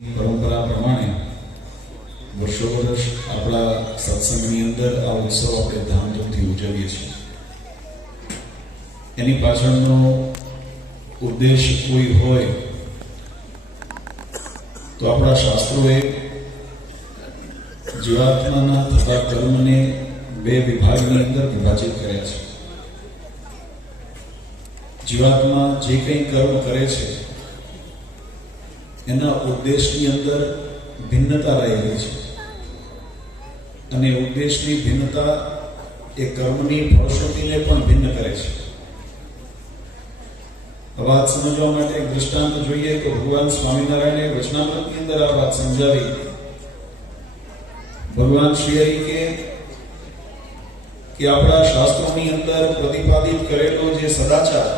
પરંપરા પ્રમાણે વર્ષો વર્ષ આપણા સત્સંગની અંદર આ ઉત્સવ આપણે ધામધૂમથી ઉજવીએ છીએ. એની પાછળનો ઉદ્દેશ કોઈ હોય તો આપણા શાસ્ત્રોએ જીવાત્માના થતા કર્મને બે વિભાગની અંદર વિભાજિત કર્યા છે. જીવાત્મા જે કંઈ કર્મ કરે છે એના ઉદ્દેશની અંદર ભિન્નતા રહેલી છે અને ઉદ્દેશની ભિન્નતા એ કર્મની ફળશ્રુતિને પણ ભિન્ન કરે છે. આ વાત સમજવા માટે એક દૃષ્ટાંત જોઈએ તો ભગવાન સ્વામિનારાયણે વચનામૃતની અંદર આ વાત સમજાવી. ભગવાન શ્રી હરિ કે આપણા શાસ્ત્રોની અંદર પ્રતિપાદિત કરેલો જે સદાચાર,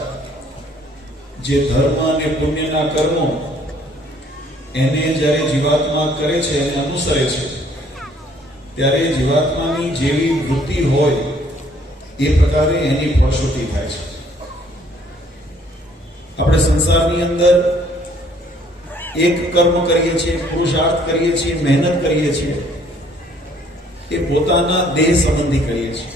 જે ધર્મ અને પુણ્યના કર્મો એને જ્યારે જીવાત્મા કરે છે અને અનુસરે છે ત્યારે જીવાત્માની જેવી વૃત્તિ હોય એ પ્રકારે એની ફળશ્રુતિ થાય છે. આપણે સંસારની અંદર એક કર્મ કરીએ છીએ, પુરુષાર્થ કરીએ છીએ, મહેનત કરીએ છીએ, એ પોતાના દેહ સંબંધી કરીએ છીએ.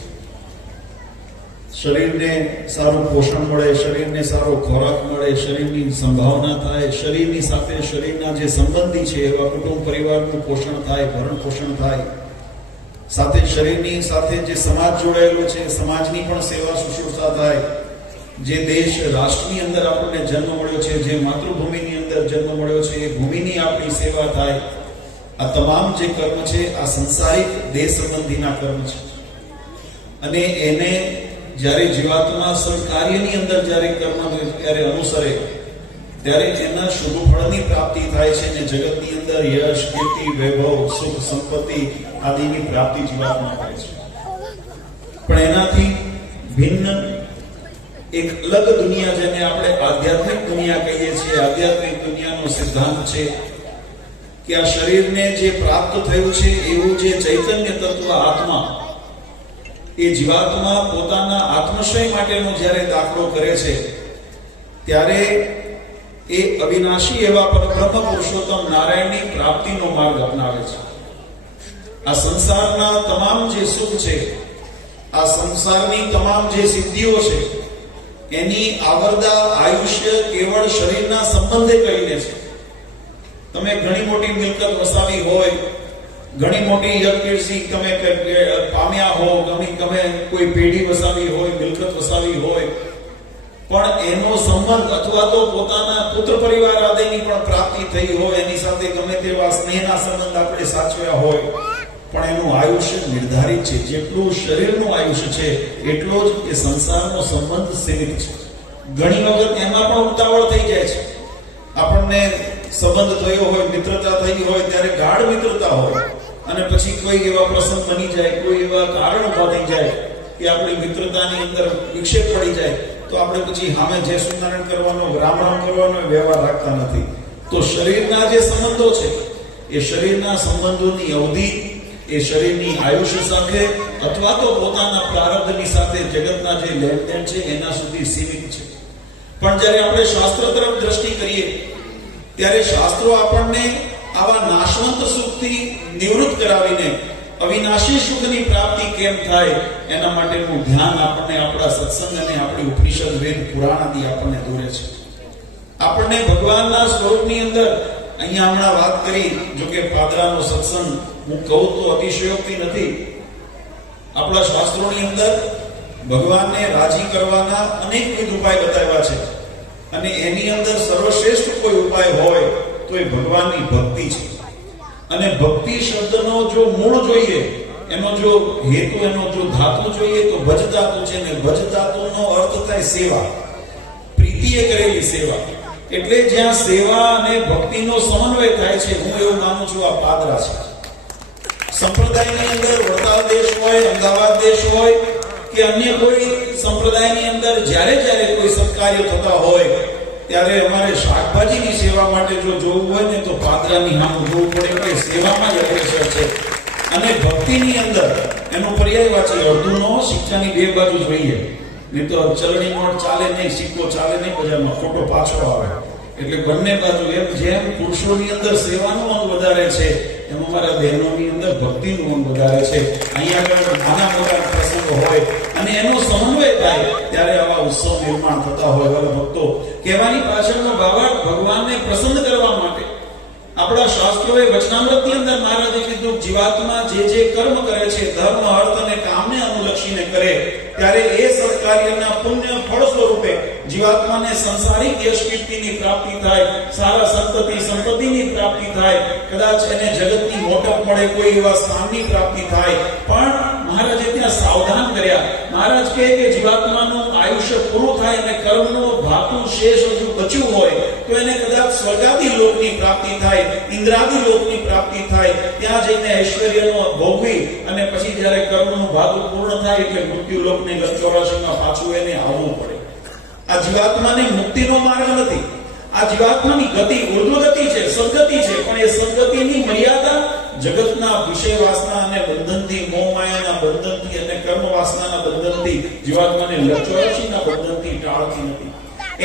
શરીરને સારું પોષણ મળે, શરીરને સારો ખોરાક મળે, શરીરની સંભાવના થાય, શરીરની સાથે શરીરના જે સંબંધી છે એવા કુટુંબ પરિવારનું પોષણ થાય, ભરણ પોષણ થાય, સાથે શરીરની સાથે જે સમાજ જોડાયેલો છે સમાજની પણ સેવા શુશ્રૂષા થાય. જે દેશ રાષ્ટ્રની અંદર આપણને જન્મ મળ્યો છે, જે માતૃભૂમિની અંદર જન્મ મળ્યો છે એ ભૂમિની આપણી સેવા થાય. આ તમામ જે કર્મ છે આ સંસારિક દેહ સંબંધીના કર્મ છે અને એને જ્યારે જીવાત્મા કાર્યની અંદર જ્યારે કર્મ ત્યારે અનુસરે ત્યારે એના શુભ ફળની પ્રાપ્તિ થાય છે અને જગતની અંદર યશ, કીર્તિ, વૈભવ, સુખ, સંપત્તિ આદિની પ્રાપ્તિ જીવાત્મા કરે છે. પણ એનાથી ભિન્ન એક અલગ દુનિયા, જેને આપણે આધ્યાત્મિક દુનિયા કહીએ છીએ, આધ્યાત્મિક દુનિયાનો સિદ્ધાંત છે કે આ શરીરને જે પ્રાપ્ત થયું છે એવું જે ચૈતન્ય તત્વ આત્મા, એ જીવાત્મા પોતાના આત્મશ્રય માટેનો જ્યારે દાખલો કરે છે ત્યારે એ અવિનાશી એવા પરબ્રહ્મ પુરુષોત્તમ નારાયણની પ્રાપ્તિનો માર્ગ અપનાવે છે. આ સંસારના તમામ જે સુખ છે, આ સંસારની તમામ જે સિદ્ધિઓ છે એની આવરદા આયુષ્ય કેવળ શરીરના સંબંધે કરીને છે. તમે ઘણી મોટી મિલકત વસાવી હોય, ઘણી મોટી યજ્ઞ તમે પામ્યા હો, તમે કોઈ પેઢી વસાવી હોય, મિલકત વસાવી હોય, પણ એનો સંબંધ અથવા તો પોતાના પુત્ર પરિવાર આદિની પણ પ્રાપ્તિ થઈ હોય, એની સાથે ગમે તેવા સ્નેહના સંબંધ આપણે સાચવ્યા હોય, પણ એનું આયુષ્ય નિર્ધારિત છે. જેટલું શરીરનું આયુષ્ય છે એટલો જ એ સંસારનો સંબંધ સીમિત છે. ઘણી વખત એમાં પણ ઉતાવળ થઈ જાય છે. આપણને સંબંધ થયો હોય, મિત્રતા થઈ હોય ત્યારે ગાઢ મિત્રતા હોય અને પછી કોઈ એવા પ્રસંગ બની જાય, કોઈ એવા કારણ બની જાય કે આપણી મિત્રતાની અંદર વિક્ષેપ પડી જાય તો આપણે પછી સામે જય સ્વામિનારાયણ કરવાનો, રામ રામ કરવાનો વ્યવહાર રાખતા નથી. તો શરીરના જે સંબંધો છે એ શરીરના સંબંધોની અવધિ એ શરીરની આયુષ્ય સાથે અથવા તો પોતાના પ્રારબ્ધની સાથે જગતના જે લેણદેણ છે એના સુધી સીમિત છે. પણ જ્યારે આપણે શાસ્ત્ર તરફ દ્રષ્ટિ કરીએ ત્યારે શાસ્ત્રો આપણને આવા નાશવંત સુખથી નિવૃત્ત કરાવીને અવિનાશી સુખની પ્રાપ્તિ કેમ થાય એના માટેનું ધ્યાન આપણને આપણા સત્સંગ અને આપણી ઉપનિષદ, વેદ, પુરાણ આદિ આપણને દોરે છે. આપણને ભગવાનના સ્વરૂપની અંદર અહીંયા હમણાં વાત કરી, જો કે પાદરાનો સત્સંગ હું કહું તો અતિશયોક્તિ નથી. આપણા શાસ્ત્રોની અંદર ભગવાનને રાજી કરવાના અનેકવિધ ઉપાય બતાવ્યા છે અને એની અંદર સર્વશ્રેષ્ઠ કોઈ ઉપાય હોય તો એ ભગવાનની ભક્તિ છે. અને ભક્તિ શબ્દનો જો મૂળ જોઈએ, એનો જો હેતુ, એનો જો ધાતુ જોઈએ તો ભજ ધાતુ છે ને ભજ ધાતુનો અર્થ થાય સેવા, પ્રીતિએ કરેલી સેવા. એટલે જ્યાં સેવા અને ભક્તિનો સમન્વય થાય છે, હું એવું માનું છું આ પાદરા છે. સંપ્રદાયની અંદર વડતાલ દેશ હોય, અમદાવાદ દેશ હોય કે અન્ય કોઈ સંપ્રદાયની અંદર જ્યારે કોઈ સત્કાર્ય થતા હોય ત્યારે અમારે શાકભાજીની સેવા માટે જો જોવું હોય ને તો પાદરાની સામે જોવું પડે કે સેવામાં જ અગ્રેસર છે. અને ભક્તિની અંદર એનો પર્યાયવાચી અડધુંનો સિક્કાની બે બાજુ જોઈએ, નહીં તો ચલણી નોટ ચાલે નહીં, સિક્કો ચાલે નહીં, બજારમાં ખોટો પાછો આવે. એટલે બંને બાજુ એમ જેમ પુરુષોની અંદર સેવાનું અંગ વધારે છે એમ અમારા બહેનોની અંદર ભક્તિનું અંગ વધારે છે. અહીંયા આગળ નાના મોટા પ્રસંગો હોય અને એનો સમન્વય થાય ત્યારે આવા ઉત્સવ નિર્માણ થતા હોય. વાલા ભક્તો, કહેવાની પાછળનો ભાવાર્થ ભગવાનને પ્રસન્ન કરવા માટે. આપણા શાસ્ત્રોએ વચનામૃતની અંદર મહારાજે કીધું જીવાત્મા જે કર્મ કરે છે ધર્મ અર્થ અને કામને અનુલક્ષીને કરે ત્યારે એ સત્કાર્યના પુણ્ય ફળ સ્વરૂપે જીવાત્માને સંસારિક યશ કીર્તિની પ્રાપ્તિ થાય, સારા સંતતિ સંપત્તિની પ્રાપ્તિ થાય, કદાચ એને જગતની મોટપ મળે, કોઈ એવા સ્થાનની પ્રાપ્તિ થાય. પણ મહારાજે ત્યાં સાવધાન કર્યા. મહારાજ કહે કે જીવાત્માનું આયુષ્ય પૂરું થાય અને કર્મનો ભાતું શેષ હજુ બચ્યું હોય તો એને કદાચ સ્વર્ગાદી લોકની પ્રાપ્તિ થાય, ઇન્દ્રાદી લોકની પ્રાપ્તિ થાય, ત્યાં જઈને ઐશ્વર્યનો ભોગવી અને પછી જ્યારે કર્મનું ભાતું પૂર્ણ થાય એટલે મૃત્યુ લોકની 84માં પાછું એને આવવું પડે. આ જીવાત્માને મુક્તિનો માર્ગ નથી. આ જીવાત્માની ગતિ ઉર્ધ્વ ગતિ છે, સદગતિ છે. પણ એ સદગતિની મર્યાદા જગતના વિષય વાસના અને બંધનથી, મોહ માયાના બંધનથી અને કર્મ વાસનાના બંધનથી, જીવાત્માને 84ના બંધનથી ટાળતી નથી.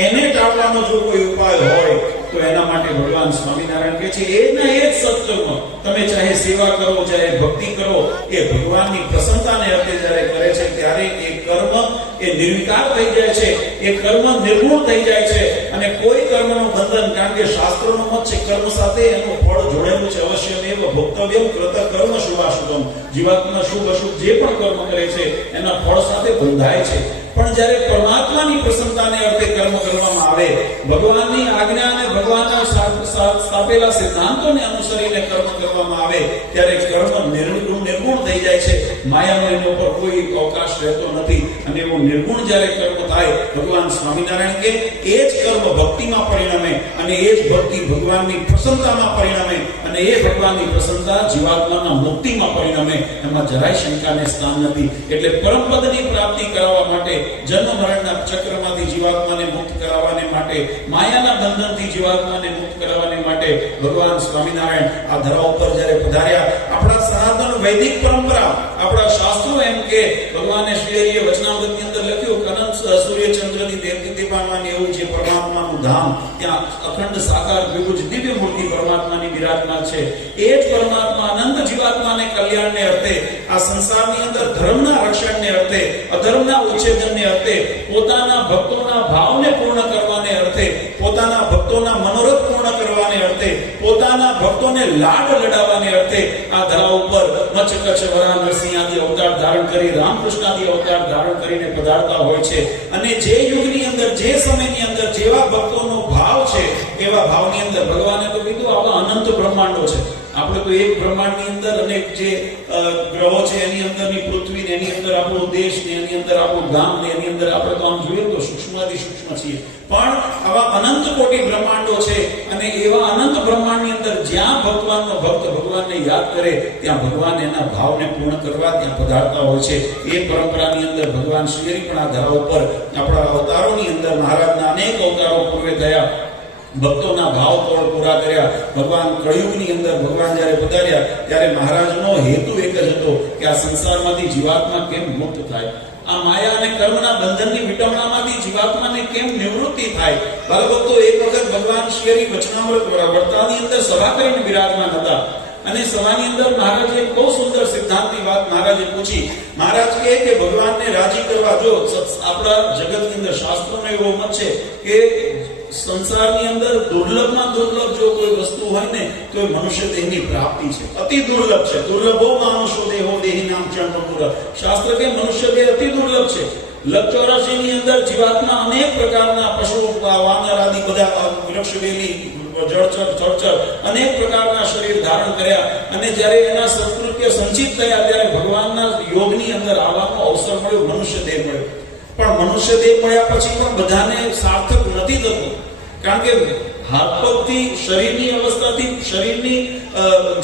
એને ટાળવાનો જો કોઈ ઉપાય હોય તો એના માટે ભગવાન સ્વામિનારાયણ કહે છે એના એ જ સત્કર્મ તમે ચાહે સેવા કરો, ચાહે ભક્તિ કરો, એ ભગવાનની પ્રસન્નતાને અર્થે જ્યારે કરે છે ત્યારે એ કર્મ એ નિર્વિકાર થઈ જાય છે, એ કર્મ નિર્ગુણ થઈ જાય છે અને કોઈ કર્મનું બંધન. કારણ કે શાસ્ત્રોનો મત છે કર્મ સાથે એનું ફળ જોડાયેલું છે. અવશ્યમેવ ભોક્તવ્યમ કૃત કર્મ શુભાશુભમ. જીવાત્મા શુભ અશુભ જે પણ કર્મ કરે છે એના ફળ સાથે બંધાય છે. પણ જ્યારે પરમાત્માની પ્રસન્નતાને અર્થે કર્મ કરવામાં આવે, ભગવાનની આજ્ઞા અને ભગવાનના સ્થાપેલા સિદ્ધાંતોને અનુસરીને કર્મ કરવામાં આવે ત્યારે કર્મ નિર્ગુણ થઈ જાય છે. માયાનો એના ઉપર કોઈ અવકાશ રહેતો નથી અને એવું નિર્ગુણ જ્યારે કર્મ થાય, ભગવાન સ્વામિનારાયણ કે એ જ કર્મ ભક્તિમાં પરિણમે અને એ જ ભક્તિ ભગવાનની પ્રસન્નતામાં પરિણમે અને એ ભગવાનની પ્રસન્નતા જીવાત્માના મુક્તિમાં પરિણમે. એમાં જરાય શંકાને સ્થાન નથી. એટલે પરમપદની પ્રાપ્તિ કરાવવા માટે, જન્મ મરણના ચક્રમાંથી જીવાત્માને મુક્ત કરાવવાને માટે, માયાના બંધનથી જીવાત્માને મુક્ત કરાવવાને માટે ભગવાન સ્વામિનારાયણ આ ધરા ઉપર જ્યારે પધાર્યા. આપણા સનાતન વૈદિક પરંપરા, આપણા શાસ્ત્રો એમ કે ભગવાને શ્રીહરિએ વચનામૃતની અંદર લખ્યું કે અનંત સૂર્ય ચંદ્રની દેદીપ્યમાન એવું જે પરમાત્માનું ધામ, ત્યાં અખંડ સાકાર દ્વિભુજ દિવ્ય મૂર્તિ પરમાત્માની વિરાજમાન છે. એ જ પરમાત્મા અનંત જીવાત્માને કલ્યાણને અર્થે, આ સંસારની અંદર ધર્મના રક્ષણને અર્થે, અધર્મના ઉચ્છેદનને અર્થે, પોતાના ભક્તોના ભાવને પૂર્ણ કરવાને અર્થે, પોતાના ભક્તોના મનોરથ પૂર્ણ કરવાને અર્થે, પોતાના ભક્તોને લાડ લડાવવાને અર્થે આ ધરા ઉપર મચ્છ કચ્છ વરા નરસિંહ આદિ અવતાર ધારણ કરી, રામકૃષ્ણ આદિ અવતાર ધારણ કરીને પધારતા હોય છે. અને જે યુગની અંદર, જે સમયની અંદર જેવા ભક્તોનો ભાવ છે એવા ભાવની અંદર ભગવાને તો કીધું આવા અનંત બ્રહ્માંડો છે. આપણે તો એક બ્રહ્માંડની અંદર અનેક જે ગ્રહો છે એની અંદરની પૃથ્વી ને એની અંદર આપણો દેશ ને એની અંદર આપણું ગામ ને એની અંદર આપણે તો આમ જોઈએ તો સૂક્ષ્માથી સૂક્ષ્મ છીએ. પણ આવા અનંત કોટી બ્રહ્માંડો છે અને એવા અનંત બ્રહ્માંડની અંદર જ્યાં ભગવાનનો ભક્ત ભગવાનને યાદ કરે ત્યાં ભગવાન એના ભાવને પૂર્ણ કરવા ત્યાં પધારતા હોય છે. એ પરંપરાની અંદર ભગવાન શ્રીહરિ પણ આ ધરા ઉપર આપણા અવતારોની અંદર મહારાજના અનેક અવતારો પૂર્વે થયા, ભક્તોના ભાવ પૂરા કર્યા. ભગવાન કળિયુગની અંદર ભગવાન જ્યારે પધાર્યા ત્યારે મહારાજનો હેતુ એક જ હતો કે આ સંસારમાંથી જીવાત્મા કેમ મુક્ત થાય, આ માયા અને કર્મના બંધનની વિટંબણામાંથી જીવાત્માને કેમ નિવૃત્તિ થાય. ભક્તો એક વખત ભગવાન શ્રીહરિ વચનામૃત વર્તાની અંદર સભા કરીને વિરાજમાન હતા અને સભાની અંદર મહારાજે બહુ સુંદર સિદ્ધાંતની વાત મહારાજે પૂછી. મહારાજ કહે કે ભગવાનને રાજી કરવા, જો આપણા જગતની અંદર શાસ્ત્રોનો એવો મત છે કે સંસારની અંદર દુર્લભમાં દુર્લભ જો કોઈ વસ્તુ હોય ને તો મનુષ્ય દેહની પ્રાપ્તિ છે. અતિ દુર્લભ છે. દુર્લભો માનુષો દેહો દેહી નામ ચંદ્રપુર. શાસ્ત્ર કે મનુષ્ય દેહ અતિ દુર્લભ છે. 84 ની અંદર જીવાત્મા અનેક પ્રકારના પશુ, વાનર આદિ બધા વૃક્ષ વેલી, જળચર, જળચર અનેક પ્રકારના શરીર ધારણ કર્યા અને જ્યારે એના સત્કૃત્ય સંચિત થયા ત્યારે ભગવાનના યોગની અંદર આવવાનો અવસર મળ્યો, મનુષ્ય દેહ મળ્યો. પણ મનુષ્ય દેહ મળ્યા પછી પણ બધાને સાર્થક નથી થતું. કારણ કે હાથ પગથી શરીરની અવસ્થાથી, શરીરની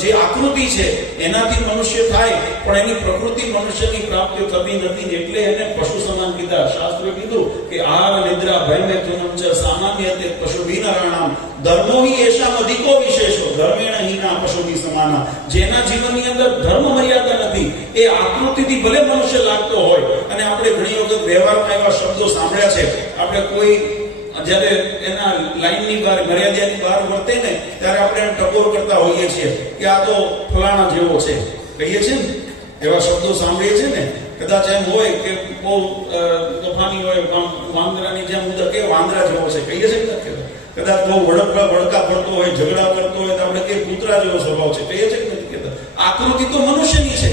જે આકૃતિ છે એનાથી મનુષ્ય થાય પણ એની પ્રકૃતિ મનુષ્યની પ્રાપ્તિ થતી નથી. એટલે એને પશુ સમાન કીધા. શાસ્ત્રે કીધું કે આહાર નિદ્રા ભયમે જન્મ છે સામાન્ય તે પશુ વિનરાણામ ધર્મો હિ એશામ અધિકો વિશેષો ધર્મેણ હિના પશુ વિ સમાના. જેના જીવનની અંદર ધર્મ મર્યાદા નથી એ આકૃતિથી ભલે મનુષ્ય લાગતો હોય. અને આપણે ઘણી વખત વ્યવહારમાં એવા શબ્દો સાંભળ્યા છે. આપણે કોઈ જ્યારે એના લાઈનની બહાર મર્યાદાની બહાર વર્તે ને ત્યારે આપણે એને ટકોર કરતા હોઈએ છીએ કે આ તો ફલાણા જેવો છે, કહીએ છીએ ને, એવા શબ્દો સાંભળીએ છીએ ને. કદાચ એમ હોય કે બહુ તોફાની હોય, વાંદરાની જેમ ઉદર કે વાંદરા જેવો છે, કહીએ છીએ કે કદાચ બહુ વળકા પડતો હોય, ઝઘડા કરતો હોય તો આપણે કે કૂતરા જેવો સ્વભાવ છે, કહીએ છીએ કે નથી કહેતા. આકૃતિ તો મનુષ્યની છે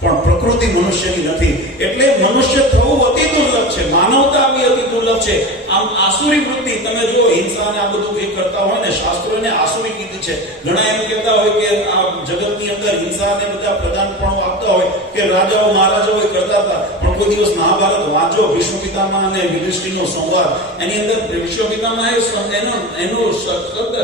પણ પ્રકૃતિ મનુષ્યની નથી. એટલે મનુષ્ય થવું અતિ દુર્લભ છે, માનવતા આવી અતિ દુર્લભ છે. આમ આસુરી વૃત્તિ, તમે જો હિંસાને આ બધું જે કરતા હોય ને, શાસ્ત્રોને આસુરી કીધી છે. ઘણા એમ કહેતા હોય કે આ જગતની અંદર હિંસાને બધા પ્રધાનપણો આપતા હોય કે રાજાઓ મહારાજાઓ કરતા હતા, પણ કોઈ દિવસ મહાભારત વાંચો, ભીષ્મ પિતામહ અને યુધિષ્ઠિરનો સંવાદ, એની અંદર ભીષ્મ પિતામહે એનો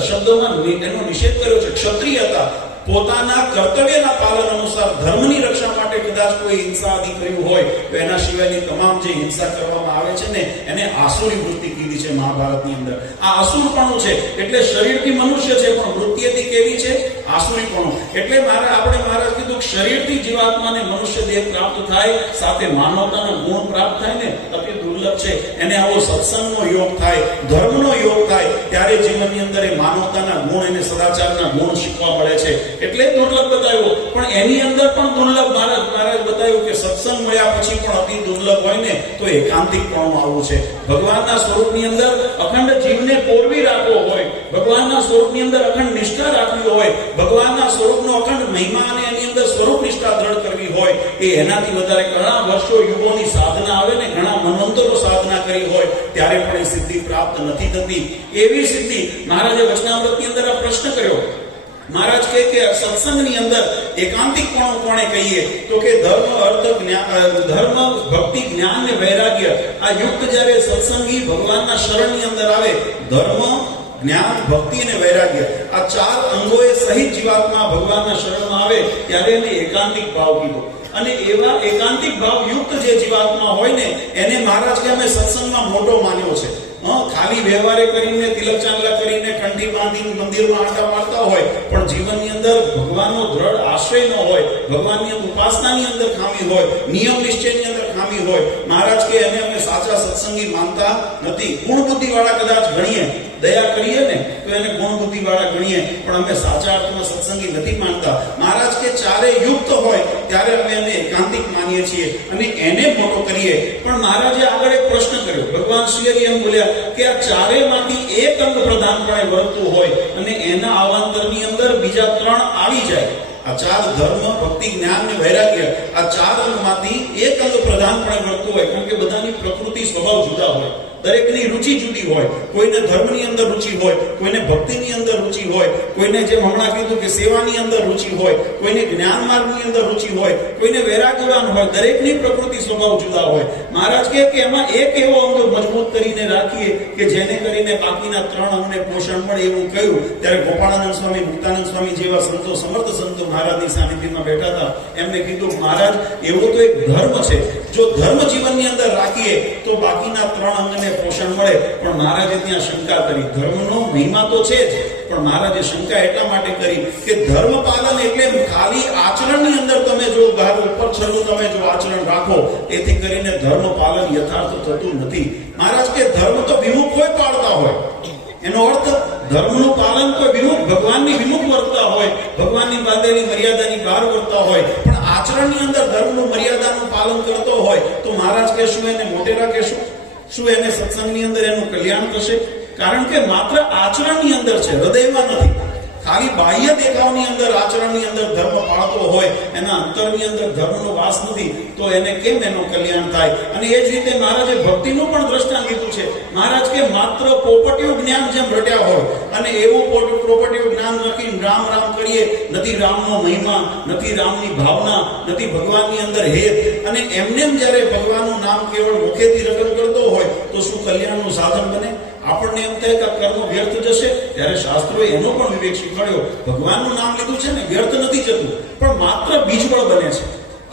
શબ્દોમાં એનો નિષેધ કર્યો છે. ક્ષત્રિય હતા, પોતાના કર્તવ્યના પાલન અનુસાર ધર્મની રક્ષા માટે કદાચ કોઈ હિંસા આદિ કર્યું હોય તો એના સિવાયની તમામ જે હિંસા કરવામાં આવે છે ને એને આસુરી વૃત્તિ કીધી છે મહાભારતની અંદર. આ અસુરપણું છે. એટલે શરીરથી મનુષ્ય છે પણ વૃત્તિથી કેવી છે? આસુરીપણું. એટલે આપણે મહારાજ કીધું કે શરીરથી જીવાત્માને મનુષ્ય દેહ પ્રાપ્ત થાય, સાથે માનવતાના ગુણ પ્રાપ્ત થાય ને, અતિ દુર્લભ છે. એને આવો સત્સંગનો યોગ થાય, ધર્મનો યોગ થાય, ત્યારે જીવનની અંદર એ માનવતાના ગુણ અને સદાચારના ગુણ શીખવા મળે છે. એટલે દુર્લભ બતાવ્યો. પણ એની અંદર પણ દુર્લભ મહારાજ બતાવ્યું કે સત્સંગ મળ્યા પછી પણ અતિ દુર્લભ હોય ને તો એકાંતિકપણું આવવું છે. ભગવાનના સ્વરૂપની અંદર અખંડ જીવને પોરવી રાખવો હોય, ભગવાનના સ્વરૂપની અંદર અખંડ નિષ્ઠા રાખવી હોય, ભગવાનના સ્વરૂપનો અખંડ મહિમા અને એની અંદર સ્વરૂપ નિષ્ઠા દ્રઢ કરવી હોય, એ એનાથી વધારે ઘણા વર્ષો યુગોની સાધના આવે ને, ઘણા મનવંતરો સાધના કરી હોય ત્યારે પણ એ સિદ્ધિ પ્રાપ્ત નથી થતી. એવી સિદ્ધિ મહારાજે વચનામૃતની અંદર આ પ્રશ્ન કર્યો. મહારાજ કહે કે સત્સંગની અંદર એકાંતિકપણું કોણે કહીએ તો કે ધર્મ, અર્થ, ધર્મ, ભક્તિ, જ્ઞાન ને વૈરાગ્ય, આ યુક્ત જ્યારે સત્સંગી ભગવાનના શરણની અંદર આવે, ધર્મ, જ્ઞાન, ભક્તિ અને વૈરાગ્ય, આ ચાર અંગોએ સહિત જીવાત્મા ભગવાનના શરણમાં આવે ત્યારે એને એકાંતિક ભાવ કીધો. અને એવા એકાંતિક ભાવ યુક્ત જે જીવાત્મા હોય ને એને મહારાજ કે અમે સત્સંગમાં મોટો માન્યો છે. ખાલી વ્યવહારે કરીને, તિલક ચાંદલા કરીને, કંઠી બાંધીને મંદિરમાં આંટા મારતા હોય પણ જીવનની અંદર ભગવાનનો દ્રઢ આશ્રય ન હોય, ભગવાનની ઉપાસનાની અંદર ખામી હોય, નિયમ નિશ્ચયની અંદર ખામી હોય, મહારાજ કે એને અમે સાચા સત્સંગી માનતા નથી. ગુણ બુદ્ધિ વાળા કદાચ ગણીએ, દયા કરીએ ને તો એને ગુણ બુદ્ધિ વાળા ગણીએ, પણ અમે સાચા અર્થમાં સત્સંગી નથી માનતા. મહારાજ કે ચારે યુક્ત હોય ત્યારે અમે એને એકાંતિક માનીએ છીએ અને એને મોટો કરીએ. પણ મહારાજે આગળ એક પ્રશ્ન કર્યો. ભગવાન શ્રી એમ બોલ્યા કે આ ચારેયમાંથી એક અંગ પ્રધાનપણે વર્તતું હોય અને એના અવાંતરની અંદર બીજા ત્રણ આવી જાય. આ ચાર, ધર્મ, ભક્તિ, જ્ઞાન અને વૈરાગ્ય, આ ચાર અંગમાંથી એક અંગ પ્રધાનપણે વર્તતું હોય. કારણ કે બધાની પ્રકૃતિ, સ્વભાવ જુદા હોય, દરેકની રુચિ જુદી હોય. કોઈને ધર્મની અંદર રુચિ હોય, કોઈને ભક્તિની અંદર રુચિ હોય, કોઈને જેમ હમણાં કીધું કે સેવાની અંદર રુચિ હોય, કોઈને જ્ઞાન માર્ગની અંદર રુચિ હોય, કોઈને વૈરાગ્યવાન હોય. દરેકની પ્રકૃતિ, સ્વભાવ જુદા હોય. મહારાજ કહે કે એમાં એક એવો અંગ મજબૂત કરીને રાખીએ કે જેને કરીને બાકીના ત્રણ અંગને પોષણ મળે. એવું કહ્યું ત્યારે ગોપાળાનંદ સ્વામી, મુક્તાનંદ સ્વામી જેવા સંતો, સમર્થ સંતો મહારાજની સાનિધ્યમાં બેઠા હતા. એમને કીધું મહારાજ એવો તો એક ધર્મ છે, જો ધર્મ જીવનની અંદર રાખીએ તો બાકીના ત્રણ અંગને પોષણ મળે. પણ મહારાજે ત્યાં શંકા કરી. ધર્મનો મહિમા તો છે જ, પણ મહારાજે શંકા એટલા માટે કરી કે ધર્મ પાલન એટલે ખાલી આચરણની અંદર તમે જો બહાર ઉપર છેલ્લું તમે જો આચરણ રાખો, એથી કરીને ધર્મ પાલન યથાર્થ થતું નથી. મહારાજ કે ધર્મ તો વિમુખ કોઈ પાળતા હોય, એનો અર્થ ધર્મનું પાલન કોઈ વિમુખ, ભગવાનની વિમુખ વર્તતા હોય, ભગવાનની બાંધેલી મર્યાદાની બહાર વર્તતા હોય, પણ આચરણની અંદર ધર્મનું મર્યાદાનું પાલન કરતો હોય તો મહારાજ કે શું એને મોટેરા કહેશું? શું એને સત્સંગની અંદર એનું કલ્યાણ થશે? કારણ કે માત્ર આચરણની અંદર છે, હૃદયમાં નથી. ખાલી બાહ્ય દેખાવની અંદર, આચરણની અંદર ધર્મ પાળતો હોય, એના અંતરની અંદર ધર્મનો વાસ નથી, તો એને કેમ એનું કલ્યાણ થાય? અને એ જ રીતે મહારાજે ભક્તિનું પણ દ્રષ્ટાંત લીધું છે. મહારાજ કે માત્ર પોપટીયું જ્ઞાન જેમ રટ્યા હોય અને એવું પોપટીયું જ્ઞાન રાખીને રામ રામ કરીએ, નથી રામનો મહિમા, નથી રામની ભાવના, નથી ભગવાનની અંદર હેત, અને એમને જ્યારે ભગવાનનું નામ કેવળ મુખેથી રટણ કરતો હોય તો શું કલ્યાણનું સાધન બને? આપણને એમ થાય કે કર્મ વ્યર્થ જશે, ત્યારે શાસ્ત્રોએ એનો પણ વિવેક શીખવાડ્યો. ભગવાનનું નામ લીધું છે ને, વ્યર્થ નથી જતું, પણ માત્ર બીજબળ બને છે.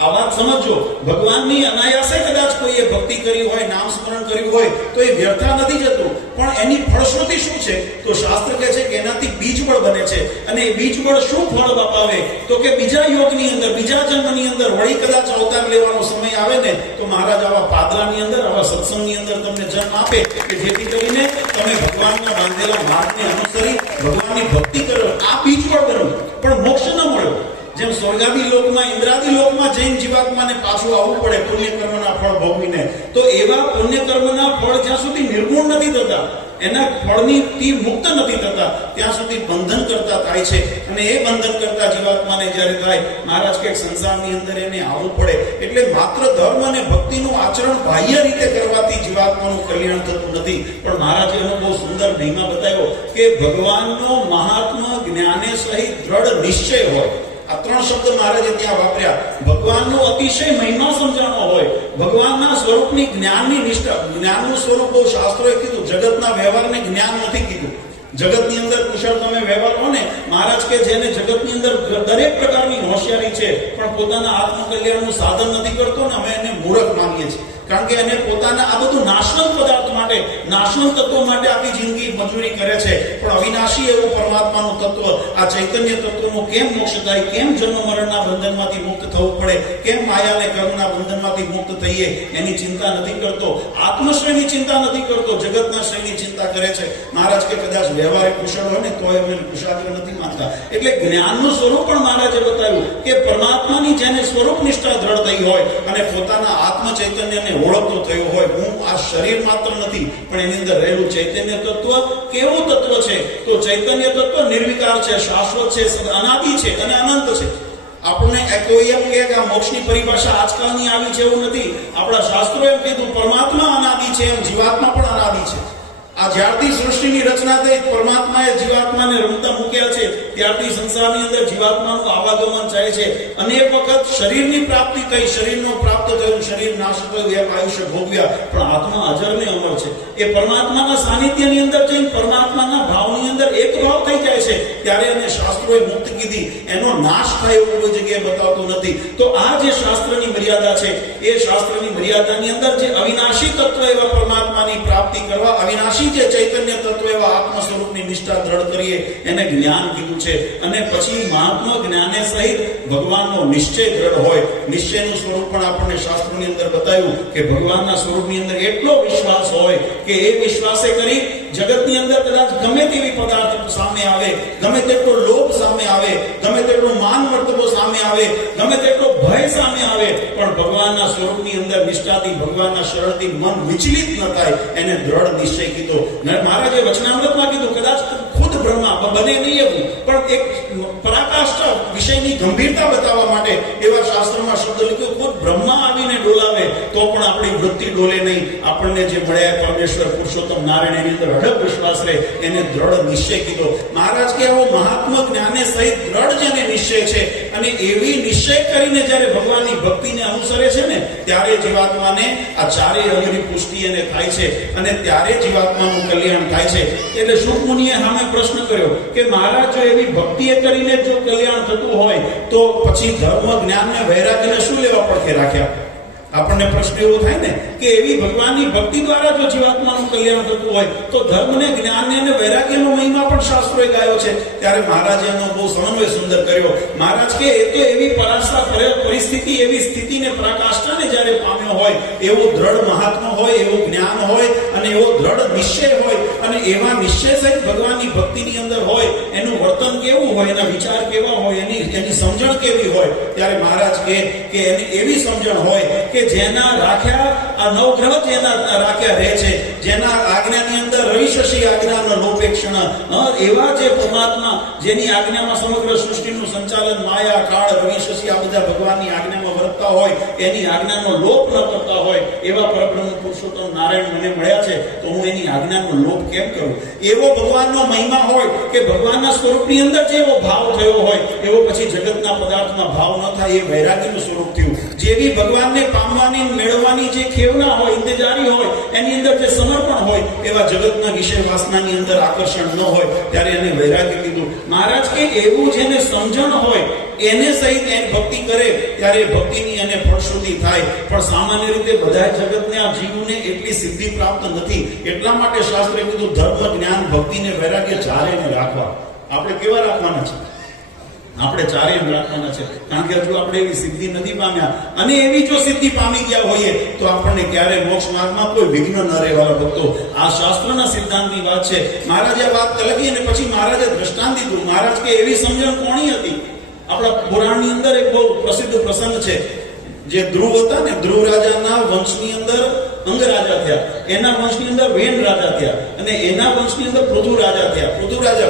આ વાત સમજો. ભગવાનની અનાયાસે કદાચ કોઈએ ભક્તિ કરી હોય, નામ સ્મરણ કર્યું હોય તો એ વ્યર્થા નથી જતું, પણ એની ફળશ્રુતિ શું છે? તો શાસ્ત્ર કહે છે કે એનાથી બીજબળ બને છે. અને એ બીજબળ શું ફળ અપાવે? તો કે બીજા યોગની અંદર, બીજા જન્મની અંદર વળી કદાચ અવતાર લેવાનો સમય આવે ને તો મહારાજ આવા પાદરાની અંદર, આવા સત્સંગની અંદર તમને જન્મ આપે કે જેથી કરીને તમે ભગવાનના બાંધેલા માર્ગને અનુસરી ભગવાનની ભક્તિ કરો. આ બીજબળ બન્યું, પણ મોક્ષ ન મળ્યો. જેમ સ્વર્ગાદી લોકમાં, ઇન્દ્રાદી લોકમાં જૈન જીવાત્માને પાછું આવવું પડે પુણ્ય કર્મના ફળ ભોગવીને, તો એવા પુણ્ય કર્મના ફળ જ્યાં સુધી નિર્ગુણ નથી થતા, એના ફળની મુક્ત નથી થતા, ત્યાં સુધી બંધન કરતા થાય છે. અને એ બંધન કરતા જીવાત્માને જ્યારે થાય, મહારાજ કે સંસારની અંદર એને આવવું પડે. એટલે માત્ર ધર્મ અને ભક્તિનું આચરણ બાહ્ય રીતે કરવાથી જીવાત્માનું કલ્યાણ થતું નથી, પણ મહારાજે એનો બહુ સુંદર મહિમા બતાવ્યો કે ભગવાનનો મહાત્મા જ્ઞાને સહિત દ્રઢ નિશ્ચય હોય. આ ત્રણ શબ્દ મહારાજે ત્યાં વાપર્યા. ભગવાનનો અતિશય મહિમા સમજાણો હોય, ભગવાનના સ્વરૂપની જ્ઞાનની નિષ્ઠા. જ્ઞાનનું સ્વરૂપ બહુ શાસ્ત્રોએ કીધું, જગતના વ્યવહારને જ્ઞાન નથી કીધું. જગતની અંદર કુશળ તમે વ્યવહાર હો ને, મહારાજ કે જેને જગતની અંદર દરેક પ્રકારની હોશિયારી છે પણ પોતાના આત્મકલ્યાણનું સાધન નથી કરતો ને, અમે એને મૂર્ખ માનીએ છીએ. કારણ કે એને પોતાના આ બધું નાશવંત પદાર્થ માટે, નાશવંત તત્વો માટે આખી જિંદગી મજૂરી કરે છે. પણ અવિનાશી એવું પરમાત્માનું તત્વ, આ ચૈતન્ય તત્વનું કેમ મોક્ષ થાય, કેમ જન્મ મરણના બંધનમાંથી મુક્ત થવું પડે, કેમ માયા અને કર્મના બંધનમાંથી મુક્ત થઈએ, એની ચિંતા નથી કરતો. આત્મશ્રેયની ચિંતા નથી કરતો, જગતના શ્રેયની ચિંતા કરે છે. મહારાજ કે કદાચ વ્યવહારિક કુશળ હોય ને તો અમે કુશાગ્ર નથી માનતા. એટલે જ્ઞાનનું સ્વરૂપ પણ મહારાજે બતાવ્યું કે પરમાત્માની જેને સ્વરૂપ નિષ્ઠા દ્રઢ થઈ હોય અને પોતાના આત્મ ચૈતન્યને ઓળખતો થયો હોય, હું આ શરીર માત્ર નથી પણ એની અંદર રહેલું ચૈતન્ય તત્વ કેવું તત્વ છે? તો ચૈતન્ય તત્વ નિર્વિકાર છે, શાશ્વત છે, અનાદિ છે અને અનંત છે. આપણને કોઈ એમ કહે કે આ મોક્ષની પરિભાષા આજકાલની આવી છે, એવું નથી. આપણા શાસ્ત્રો એમ કીધું પરમાત્મા અનાદિ છે, એમ જીવાત્મા પણ અનાદિ છે. આ જ્યારથી સૃષ્ટિની રચના થઈ, પરમાત્માએ જીવાત્માને રમતા મૂક્યા છે, ત્યારથી સંસારની અંદર જીવાત્માનું આવાગમન થાય છે. અનેક વખત શરીરની પ્રાપ્તિ થઈ, શરીરનું પ્રાપ્ત થયું, શરીર નાશ થયું, એમ આયુષ્ય ભોગવ્યા, પણ આત્મા અજર ને અમર છે. એ પરમાત્માના સાનિધ્યની અંદર જઈને પરમાત્માના ભાવની અંદર એક ભાવ થઈ જાય છે, ત્યારે એને શાસ્ત્રોએ મુક્ત કીધી. એનો નાશ થાય એવું કોઈ જગ્યાએ બતાવતું નથી. તો આ જે શાસ્ત્રની મર્યાદા છે, એ શાસ્ત્રની મર્યાદાની અંદર જે અવિનાશી તત્વ એવા પરમાત્માની પ્રાપ્તિ કરવા, અવિનાશી જે ચૈતન્ય તત્વ એવા આત્મ સ્વરૂપની નિષ્ઠા દ્રઢ કરીએ, એને જ્ઞાન કીધું છે. અને પછી મહાત્મા જ્ઞાને સહિત ભગવાનનો નિશ્ચય દ્રઢ હોય. નિશ્ચયનું સ્વરૂપ પણ આપણને શાસ્ત્રોની અંદર બતાવ્યું કે ભગવાનના સ્વરૂપની અંદર એટલો વિશ્વાસ હોય કે એ વિશ્વાસે કરી જગતની અંદર કદાચ ગમે તેવી પદાર્થ સામે આવે, ગમે તેટલો લોભ સામે આવે, ગમે તેટલો માન મર્તબો સામે આવે, ગમે તેટલો ભય સામે આવે, પણ ભગવાનના સ્વરૂપની અંદર નિષ્ઠાથી, ભગવાનના શરણથી મન વિચલિત ન થાય, એને દ્રઢ નિશ્ચય કીધો. મહારાજે વચનામૃતમાં કીધું કદાચ ખુદ બ્રહ્મા બને નહીં એવું, પણ એક પરાકાષ્ઠા વિષયની ગંભીરતા બતાવવા માટે એવા શાસ્ત્રમાં શબ્દ લખ્યો, ખુદ બ્રહ્મા આવીને ડોલાવે તો પણ આપણી વૃત્તિ ડોલે નહીં. આપણને જે મળ્યા પરમેશ્વર પુરુષોત્તમ નારાયણ એની અંદર અઢળ વિશ્વાસ રહે, એને દ્રઢ નિશ્ચય કીધો. મહારાજ કે આવો મહાત્મા જ્ઞાને સહિત દ્રઢ જેને નિશ્ચય છે, અને એવી નિશ્ચય કરીને જ્યારે ભગવાનની ભક્તિને અનુસરે છે ને, ત્યારે જીવાત્માને આ ચારેય અંગની પુષ્ટિ એને થાય છે, અને ત્યારે જીવાત્માનું કલ્યાણ થાય છે. એટલે શુક મુનિએ સામે પ્રશ્ન કર્યો કે મહારાજ, જો એવી ભક્તિએ કરીને જો કલ્યાણ થતું હોય તો પછી ધર્મ, જ્ઞાન ને વૈરાગ્યને શું લેવા પડખે રાખ્યા? આપણને પ્રશ્ન એવો થાય ને કે એવી ભગવાનની ભક્તિ દ્વારા જો જીવાત્માનું કલ્યાણ થતું હોય તો ધર્મને, જ્ઞાનને અને વૈરાગ્યનો મહિમા પણ શાસ્ત્રોએ ગાયો છે. ત્યારે મહારાજે એનો બહુ સમન્વય સુંદર કર્યો. મહારાજ કે એ તો એવી પરિસ્થિતિ, એવી સ્થિતિને, પરાકાષ્ઠાને જ્યારે પામ્યો હોય, એવો દ્રઢ મહાત્મા હોય, એવું જ્ઞાન હોય અને એવો દ્રઢ નિશ્ચય હોય, અને એવા નિશ્ચય સહિત ભગવાનની ભક્તિની અંદર હોય, એનું વર્તન કેવું હોય, એના વિચાર કેવા હોય, એની સમજણ કેવી હોય, ત્યારે મહારાજ કે એની એવી સમજણ હોય કે જેના રાખ્યા આ નવગ્રહ જેના રાખ્યા રહે છે, જેના આજ્ઞાની અંદર રવિ શશી આજ્ઞાનો લોપેક્ષણ, એવા જે પરમાત્મા જેની આજ્ઞામાં સમગ્ર સૃષ્ટિનું સંચાલન, માયા, કાળ, રવિ શશી આ બધા ભગવાનની આજ્ઞામાં વર્તતા હોય, એની આજ્ઞાનો લોપ ન કરતા હોય એવા પરબ્રહ્મ પુરુષોત્તમ નારાયણ મને મળ્યા છે, તો હું એની આજ્ઞાનો લોપ કેમ કરું? એવો ભગવાનનો મહિમા હોય કે ભગવાનના સ્વરૂપની અંદર જેવો ભાવ થયો હોય એવો પછી જગતના પદાર્થમાં ભાવ ન થાય, એ વૈરાગ્યનું સ્વરૂપ થયું. જેવી ભગવાનને પામવાની મેળવવાની જે ખેવના હોય, ઇંતજારી હોય, એની અંદર જે સમર્પણ હોય, એવા જગતના વિષય વાસનાની અંદર આકર્ષણ ન હોય, ત્યારે એને વૈરાગ્ય કીધું. મહારાજ કે એવું જેને સમજણ હોય એને સહિત એની ભક્તિ કરે ત્યારે ભક્તિની અને ફળશ્રુતિ થાય. પણ સામાન્ય રીતે બધા જગતને આ જીવને એટલી સિદ્ધિ પ્રાપ્ત નથી. એટલા માટે શાસ્ત્રે કીધું ધર્મ, જ્ઞાન, ભક્તિ ને વૈરાગ્ય ચારેયને રાખવા. આપણે કેવા રાખવાના છે? આપણે ચારેય રાખવાના છે. કારણ કે હજુ આપણે એવી સિદ્ધિ નથી પામ્યા, અને એવી જો સિદ્ધિ પામી ગયા હોઈએ તો આપણને ક્યારે મોક્ષ માર્ગમાં કોઈ વિઘ્ન ન રહેવા. ભક્તો, આ શાસ્ત્રના સિદ્ધાંતની વાત છે. મહારાજે વાત કલકી અને પછી મહારાજે દ્રષ્ટાંત દીધું. મહારાજ કે એવી સમજણ કોની હતી? આપણા પુરાણની અંદર એક બહુ પ્રસિદ્ધ પ્રસંગ છે. જે ધ્રુવ હતા ને, ધ્રુવ રાજાના વંશની અંદર અંગ રાજા થયા, એના વંશની અંદર વેન રાજા થયા, અને એના વંશની અંદર પૃથુ રાજા થયા. પૃથુ રાજા,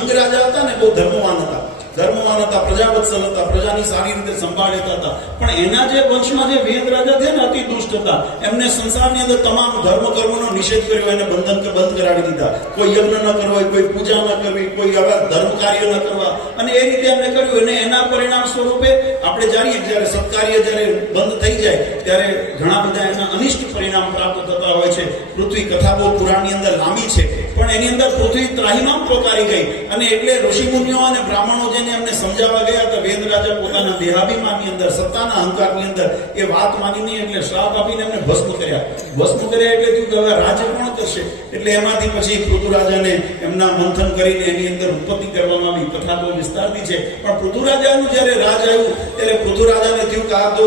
અંગ રાજા હતા ને, બહુ ધર્મવાન હતા, પ્રજાવત્સલ હતા, પ્રજાની સારી રીતે સંભાળ લેતા હતા. પણ એના જે વંશમાં જે વેદ રાજા થયા ને, અતિ દુષ્ટ હતા. એમને સંસારની અંદર તમામ ધર્મ કર્મનો નિષેધ કર્યો, એને બંધ કરાવી દીધા. કોઈ યજ્ઞ ન કરવો, કોઈ પૂજા ન કરવી, કોઈ આવા ધર્મ કાર્ય ન કરવા, અને એ રીતે એમને કર્યું. અને એના પરિણામ સ્વરૂપે આપણે જાણીએ, જયારે સત્કાર્ય જયારે બંધ થઈ જાય ત્યારે ઘણા બધા એના અનિષ્ટ પરિણામ પ્રાપ્ત થતા હોય છે. પૃથ્વી કથા બહુ પુરાણની અંદર લાંબી છે, પણ એની અંદર પૃથ્વી ત્રાહિમામ પોકારી ગઈ. અને એટલે ઋષિમુનિઓ અને બ્રાહ્મણો જેને એમને સમજાવવા ગયા હતા, વેદ રાજા પોતાના દેહાભિમાનની અંદર, સત્તાના અહંકારની અંદર એ વાત માની નહીં, એટલે શ્રાપ આપીને એમને ભસ્મ કર્યા. એટલે થયું કે હવે રાજ્ય કોણ કરશે? એટલે એમાંથી પછી પૃથુ રાજાને એમના મંથન કરીને એની અંદર ઉત્પત્તિ કરવામાં આવી. કથા બહુ વિસ્તારથી છે. પણ પૃથુ રાજાનું જયારે રાજ આવ્યું ત્યારે પૃથુ રાજાને થયું કે આ તો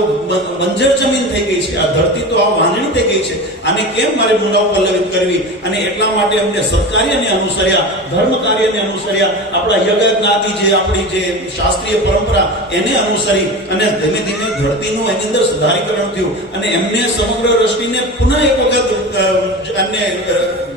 બંજર જમીન થઈ ગઈ છે, આ ધરતી તો આ વાંજણી થઈ ગઈ છે, આને કેમ મારે મુંડા ઉપર પલ્લવિત કરવી? અને એટલા માટે અમને સત્કાર્યને અનુસર્યા, ધર્મ કાર્યને અનુસર્યા, આપણા યજ્ઞ જે આપણી જે શાસ્ત્રીય પરંપરા એને અનુસરી, અને ધીમે ધીમે ધરતીનું એની અંદર સુધારીકરણ થયું. અને એમને સમગ્ર રશ્મિને પુનઃ એક વખત એમને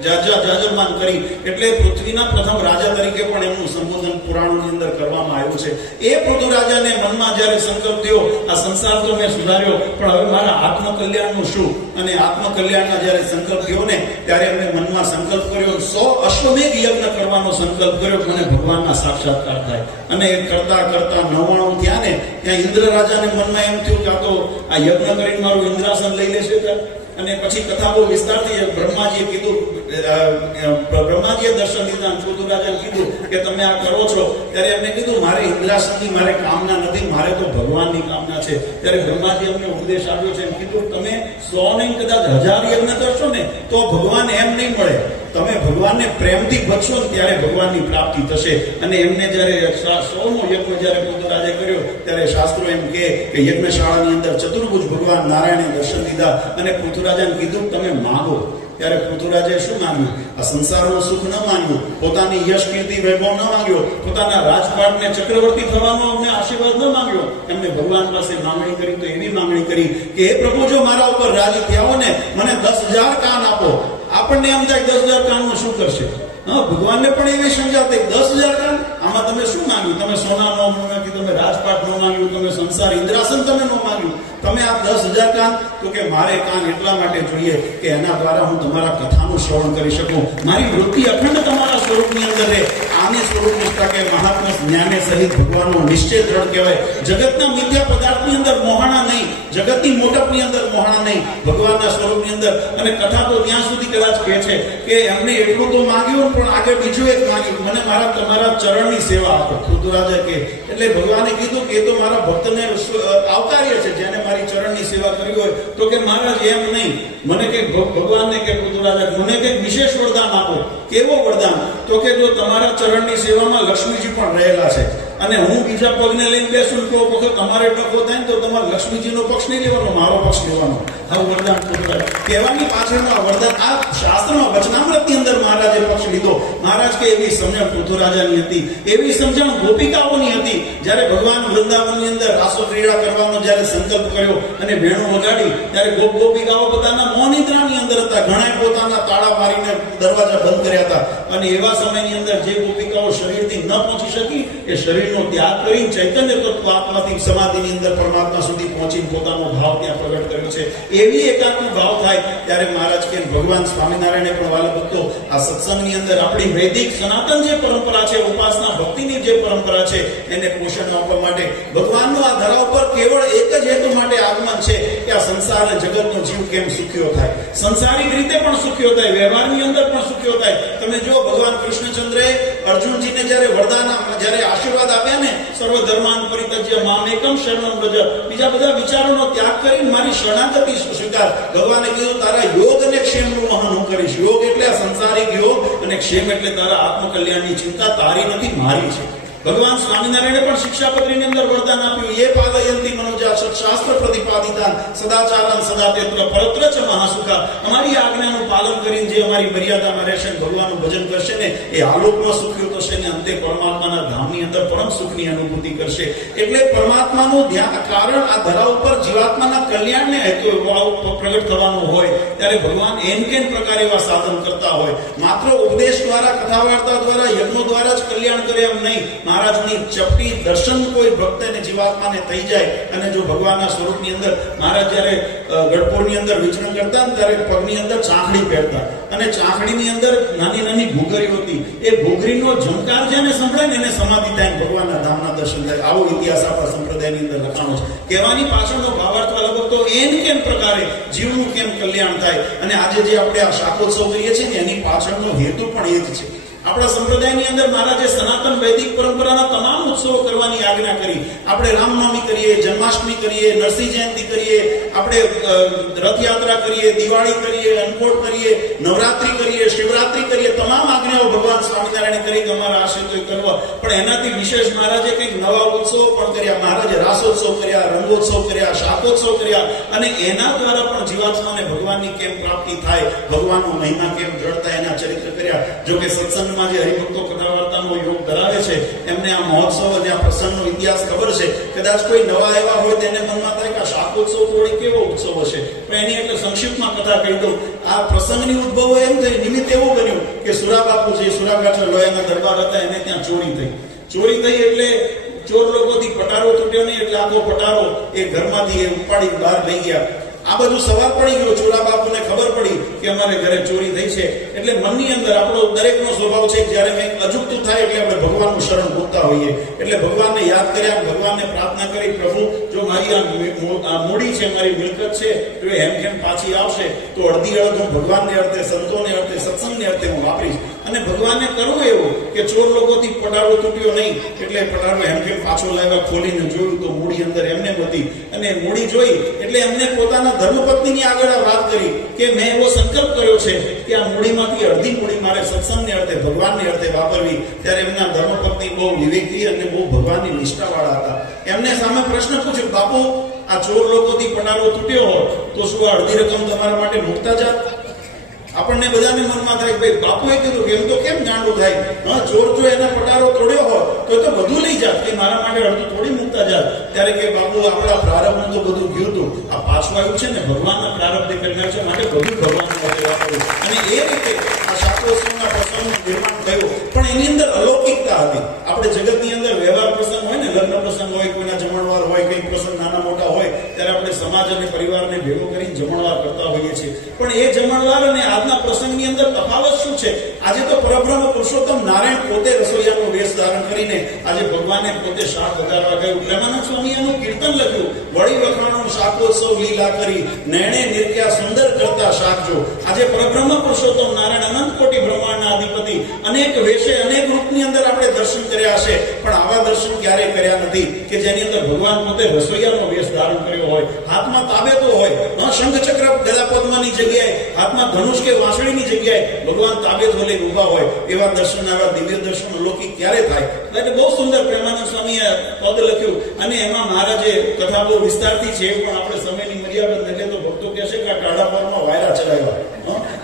જાજરમાન કરી. એટલે પૃથ્વીના પ્રથમ રાજા તરીકે પણ એમનું સંબોધન પુરાણોની અંદર કરવામાં આવ્યું છે. એ પૃથુ રાજાને મનમાં જ્યારે સંકલ્પ થયો, આ સંસાર તો મેં સુધાર્યો, પણ હવે મારા આત્મકલ્યાણનું શું? અને આત્મકલ્યાણના જ્યારે સંકલ્પ થયો ને, ત્યારે એમને મનમાં સંકલ્પ કર્યો, 100 અશ્વમેઘ યજ્ઞ કરવાનો સંકલ્પ કર્યો, મને ભગવાનના સાક્ષાત્કાર થાય. અને કરતા 99 થયા ને, ત્યાં ઇન્દ્ર રાજાને મનમાં એમ થયું કે આ તો આ યજ્ઞ કરીને મારું ઇન્દ્રાસન લઈ લેશે. અને પછી કથા બહુ વિસ્તારથી બ્રહ્માજીએ કીધું, બ્રહ્માજીએ દર્શન દીધા, પૃથુ રાજાને કીધું કે તમે આ કરો છો. ત્યારે એમને કીધું મારે ઇન્દ્રાસનની મારે કામના નથી, મારે તો ભગવાનની કામના છે. ત્યારે બ્રહ્માજી અમને ઉપદેશ આપ્યો છે, એમ કીધું તમે 100 નહીં કદાચ 1000 યજ્ઞ કરશો ને તો ભગવાન એમ નહીં મળે. તમે ભગવાનને પ્રેમથી ભજશો ને ત્યારે ભગવાનની પ્રાપ્તિ થશે. અને એમને જયારે 100મો યજ્ઞ જયારે પૃથુ રાજાએ કર્યો, ત્યારે શાસ્ત્રો એમ કે યજ્ઞશાળાની અંદર ચતુર્ભુજ ભગવાન નારાયણે દર્શન દીધા, અને પૃથુ રાજાને કીધું તમે માગો. ત્યારે પૃથુ રાજાએ શું માંગ્યું? આ સંસારનું સુખ ન માંગ્યું, પોતાની યશ કીર્તિ વૈભવ ન માંગ્યો, પોતાના રાજપાટને ચક્રવર્તી થવાનો અમને આશીર્વાદ ન માંગ્યો. એમને ભગવાન પાસે માંગણી કરી, તો એવી માંગણી કરી કે હે પ્રભુ, જો મારા ઉપર રાજી થયા હો ને, મને 10,000 કાન આપો. આપણને એમ થાય 10,000 કાનનું શું કરશે? ભગવાનને પણ એવી સમજાત 10,000 કાન, આમાં તમે શું માંગ્યું? તમે સોના ન માંગ્યું, તમે રાજપાટ ન માંગ્યું, તમે સંસાર ઇન્દ્રાસન તમે ન માંગ્યું, તમે આ 10,000 કાન? તો કે મારે કાન એટલા માટે જોઈએ કે એના દ્વારા હું તમારા કથાનું શ્રવણ કરી શકું, મારી વૃત્તિ અખંડ તમારા સ્વરૂપની અંદર રહે. આને સ્વરૂપ નિષ્ઠા કે મહાત્મા જ્ઞાને સહિત ભગવાનનો નિશ્ચય દ્રઢ કહેવાય. જગતના મિથ્યા પદાર્થની અંદર મોહાણા નહીં, જગતની મોટપની અંદર મોહાણા નહીં, ભગવાનના સ્વરૂપની અંદર. અને કથા તો ત્યાં સુધી કદાચ કહે છે કે એમને એટલું તો માંગ્યું, પણ આગળ બીજું એક માંગ્યું, મને તમારા ચરણની સેવા આપો. પૃથુ રાજા કે એટલે ભગવાને કીધું કે એ તો મારા ભક્તને આવકાર્ય છે, જેને મારી ચરણની સેવા કરી હોય. તો કે મહારાજ એમ નહીં, મને કે ભગવાનને કે પૃથુ રાજા મને કે વિશેષ વરદાન આપો. કેવો વરદાન? તો કે જો તમારા ચરણની સેવામાં લક્ષ્મીજી પણ રહેલા છે, અને હું બીજા પગને લઈને બેસું તો વખત તમારે ટકો થાય ને તો તમારે લક્ષ્મીજીનો પક્ષ નહીં લેવાનો, મારો પક્ષ લેવાનો. આ વરદાન કહેવાની પાછળનો વરદાન આ શાસ્ત્રમાં વચનામૃતની અંદર મહારાજે પક્ષ લીધો. મહારાજ કે એવી સમજણ પૃથુ રાજાની હતી, એવી સમજણ ગોપિકાઓની હતી. જ્યારે ભગવાન વૃંદાવનની અંદર રાસો ક્રીડા કરવાનો જ્યારે સંકલ્પ કર્યો અને વેણુ વગાડી ત્યારે ગોપ ગોપિકાઓ પોતાના મૌનિદ્રાની અંદર હતા. ઘણા પોતાના તાળા મારીને દરવાજા બંધ કર્યા હતા. અને એવા સમયની અંદર જે ગોપિકાઓ શરીરથી ન પહોંચી શકી એ શરીરનો ત્યાગ કરી ચૈતન્ય તત્વ આત્માથી સમાધિની અંદર પરમાત્મા સુધી પહોંચીને પોતાનો ભાવ ત્યાં પ્રગટ કર્યો છે. એવી એકાંત ભાવ થાય ત્યારે મહારાજ કે ભગવાન સ્વામિનારાયણે પણ વાલા ભક્તો આ સત્સંગની અંદર આપણી વૈદિક સનાતન જે પરંપરા છે, ઉપાસના ભક્તિની જે પરંપરા છે, એને પોષણ આપવા માટે ભગવાનનું આ ધરા ઉપર કેવળ એક જ હેતુ માટે આગમન છે કે આ સંસાર અને જગતનો જીવ કેમ સુખ્યો થાય, સંસારિક રીતે પણ સુખ્યો થાય, વ્યવહારની અંદર પણ સુખ્યો થાય. તમે જો ભગવાન કૃષ્ણચંદ્રએ અર્જુનજીને જ્યારે વરદાન જ્યારે આશીર્વાદ આપ્યા ને, સર્વ ધર્માન પરિત્યજ્ય મામ એકમ શરણમ વ્રજ, બીજા બધા વિચારોનો ત્યાગ કરીને મારી શરણાગતિ સ્વીકાર. ભગવાને કીધું તારા યોગ અને ક્ષેમનું વહન હું કરીશ. યોગ એટલે આ સંસારિક યોગ અને ક્ષેમ એટલે તારા આત્મકલ્યાણની ચિંતા તારી નથી, મારી છે. ભગવાન સ્વામિનારાયણે પણ શિક્ષાપત્રીની અંદર વરદાન આપ્યું, એ પાલયંતી મનોજા શાસ્ત્ર પ્રતિપાદિતાન સદાચારન સદા તેત્ર પરત્ર ચ મહાસુખા. અમારી આજ્ઞાનું પાલન કરીને જે અમારી મર્યાદામાં રહેશે, ભગવાનનું ભજન કરશે ને, એ આલોકમાં સુખ્યો થશે ને અંતે પરમાત્માના ધામની અંદર પરમ સુખની અનુભૂતિ કરશે. એટલે પરમાત્માનું ધ્યાન કારણ આ ધરા ઉપર જીવાત્માના કલ્યાણને હેતુ પ્રગટ થવાનું હોય ત્યારે ભગવાન એન કેન પ્રકાર એવા સાધન કરતા હોય. માત્ર ઉપદેશ દ્વારા, કથા વાર્તા દ્વારા, યજ્ઞો દ્વારા જ કલ્યાણ કરે એમ નહીં. મહારાજની ચપટી દર્શન કોઈ ભક્તને જીવાત્માને થઈ જાય અને જો ભગવાનના સ્વરૂપની અંદર મહારાજ જ્યારે ગઢપુરની અંદર વિચરણ કરતા ને ત્યારે પગની અંદર ચાંખડી પહેરતા અને ચાંખડીની અંદર નાની નાની ઘૂઘરીઓ હતી. એ ઘૂઘરીનો ઝંકાર જેને સંભળાય ને એને સમાધિ થાય, ભગવાનના ધામના દર્શન થાય. આવો ઇતિહાસ આપણા સંપ્રદાયની અંદર લખાણો છે. કહેવાની પાછળનો ભાવાર્થ લગભગ તો એન કેમ પ્રકારે જીવનું કેમ કલ્યાણ થાય. અને આજે જે આપણે આ શાકોત્સવ કહીએ છીએ ને, એની પાછળનો હેતુ પણ એ જ છે. આપણા સંપ્રદાયની અંદર મહારાજે સનાતન વૈદિક પરંપરાના તમામ ઉત્સવો કરવાની આજ્ઞા કરી. આપણે રામનવમી કરીએ, જન્માષ્ટમી કરીએ, નરસિંહ જયંતિ કરીએ, આપણે રથયાત્રા કરીએ, દિવાળી કરીએ, અન્નકોટ કરીએ, નવરાત્રી કરીએ, શિવરાત્રી કરીએ. તમામ આજ્ઞાઓ ભગવાન સ્વામિનારાયણે કરી કે અમારા આશય તો કરવા. પણ એનાથી વિશેષ મહારાજે કંઈક નવા ઉત્સવો પણ કર્યા. મહારાજે રાસોત્સવ કર્યા, રંગોત્સવ કર્યા, શાકોત્સવ કર્યા. અને એના દ્વારા પણ જીવાત્માને ભગવાનની કેમ પ્રાપ્તિ થાય, ભગવાનનો મહિમા કેમ દ્રઢતા, એના ચરિત્ર કર્યા. જો કે સત્સંગ જે હરિભક્તો કથા વાર્તાનો યોગ ધરાવે છે એમને આ મહોત્સવ અને આ પ્રસંગનો ઇતિહાસ ખબર છે. કદાચ કોઈ નવા આવ્યા હોય તેને મનમાં થાય કે આ શાકોત્સવ થોડી કેવો ઉત્સવ હશે, પણ એની એટલે સંક્ષિપ્તમાં કથા કહી દઉં. આ પ્રસંગની ઉદ્ભવ એમ થઈ, નિમિત્ત એવું બન્યું કે સુરાબાપુ જે સુરાગાંઠના લોયાના દરબાર હતા એને ત્યાં ચોરી થઈ. ચોરી થઈ એટલે ચોર લોકોથી પટારો તૂટ્યો નહીં, એટલે આખો પટારો એ ઘરમાંથી ઉપાડી બહાર લઈ ગયા. આ બધું સવાલ પડી ગયો. ચોરા બાપુને ખબર પડી કે અમારે ઘરે ચોરી થઈ છે. એટલે મનની અંદર આપણો દરેકનો સ્વભાવ છે કે જ્યારે કંઈક અજુગતું થાય એટલે આપણે ભગવાનનું શરણ ગોતતા હોઈએ. એટલે ભગવાનને યાદ કર્યા, ભગવાનને પ્રાર્થના કરી, પ્રભુ જો મારી આ મૂડી છે, મારી મિલકત છે, તો એ હેમખેમ પાછી આવશે તો અડધી અડધ હું ભગવાનને અર્થે, સંતોને અર્થે, સત્સંગને અર્થે હું વાપરીશ. અને ભગવાનને કરવું એવું કે ચોર લોકોથી પટારો તૂટ્યો નહીં, એટલે પટારો હેમખેમ પાછો લાવ્યા. ખોલીને જોયું તો મૂડી અંદર એમને હતી. અને મૂડી જોઈ એટલે એમને પોતાના ધર્મપત્નીની આગળ આ વાત કરી કે મેં એવો સંકલ્પ કર્યો છે કે આ મૂડીમાંથી અડધી મૂડી મારે સત્સંગને અર્થે, ભગવાનને અર્થે વાપરવી. ત્યારે એમના ધર્મપત્ની બહુ વિવેકી અને બહુ ભગવાનની નિષ્ઠાવાળા હતા. એમને સામે પ્રશ્ન પૂછ્યો, બાપુ આ ચોર લોકોથી પટારો તૂટ્યો હોય તો શું આ અડધી રકમ તમારા માટે મુકતા જાત? આપણને બધાને મનમાં થાય ભાઈ બાપુએ કીધું કે એમ તો કેમ ગાંડું થાય, હા ચોર જો એના પટારો તોડ્યો હોય તો બધું લઈ જાત, કે મારા માટે અડધું થોડી મૂકતા જાત. ત્યારે કે બાપુ આપણા પ્રારબ્ધનું તો બધું ગયું હતું, આ પાછું આવ્યું છે ને ભગવાનના પ્રારબ્ધે કરનાર છે, માટે બધું ભગવાનને વાપરવું. અને એ રીતે આ શાકોત્સવના પ્રસંગનું નિર્માણ થયું. પણ એની અંદર અલૌકિકતા હતી. આપણે જગતની અંદર વ્યવહાર પ્રસંગ હોય ને, લગ્ન પ્રસંગ હોય, કોઈના જમણવાર હોય, કંઈક પ્રસંગ નાના મોટા હોય, ત્યારે આપણે સમાજ અને પરિવારને ભેગો કરીને જમણવાર કરતા હોઈએ છીએ. પણ એ જમણવાર અને આજના પ્રસંગની અંદર તફાવત શું છે? આજે તો પરબ્રહ્મ પુરુષોત્તમ નારાયણ પોતે રસોઈયાનો વેશ ધારણ કરીને આજે ભગવાને પોતે શાક વધારવા ગયું. પ્રેમાનંદ સ્વામી એનું કીર્તન લખ્યું, વળી વખાણો શાકોત્સવ લીલા કરી, નૈણે નિર્ક્યા સુંદર કરતા શાક જો. આજે પરબ્રહ્મ પુરુષોત્તમ નારાયણ અનંત કોટી બ્રહ્માંડના અધિપતિ અનેક વેશે, અનેક રૂપની અંદર આપણે દર્શન કર્યા છે, પણ આવા દર્શન ક્યારે કર્યા નથી કે જેની અંદર ભગવાન પોતે રસોઈયાનો વેશ ધારણ કર્યો હોય, હાથમાં તાબેતો હોય, શંખ ચક્ર ગદા પદ્મની જગ્યાએ હાથમાં ધનુષ કે વાંસળીની જગ્યાએ ભગવાન તાબેતો લઈ ઉભા હોય. એવા દર્શન, આવા દિવ્ય દર્શન અલૌકિક ક્યારે થાય? એટલે બહુ સુંદર પ્રેમાનંદ સ્વામીએ પદ લખ્યું. અને એમાં મહારાજે કથા બહુ વિસ્તારથી છે, પણ આપણે સમયની મર્યાદા એટલે તો ભક્તો કહેશે કે આ ટાઢા પરમાં વાયરા ચડાવ્યા.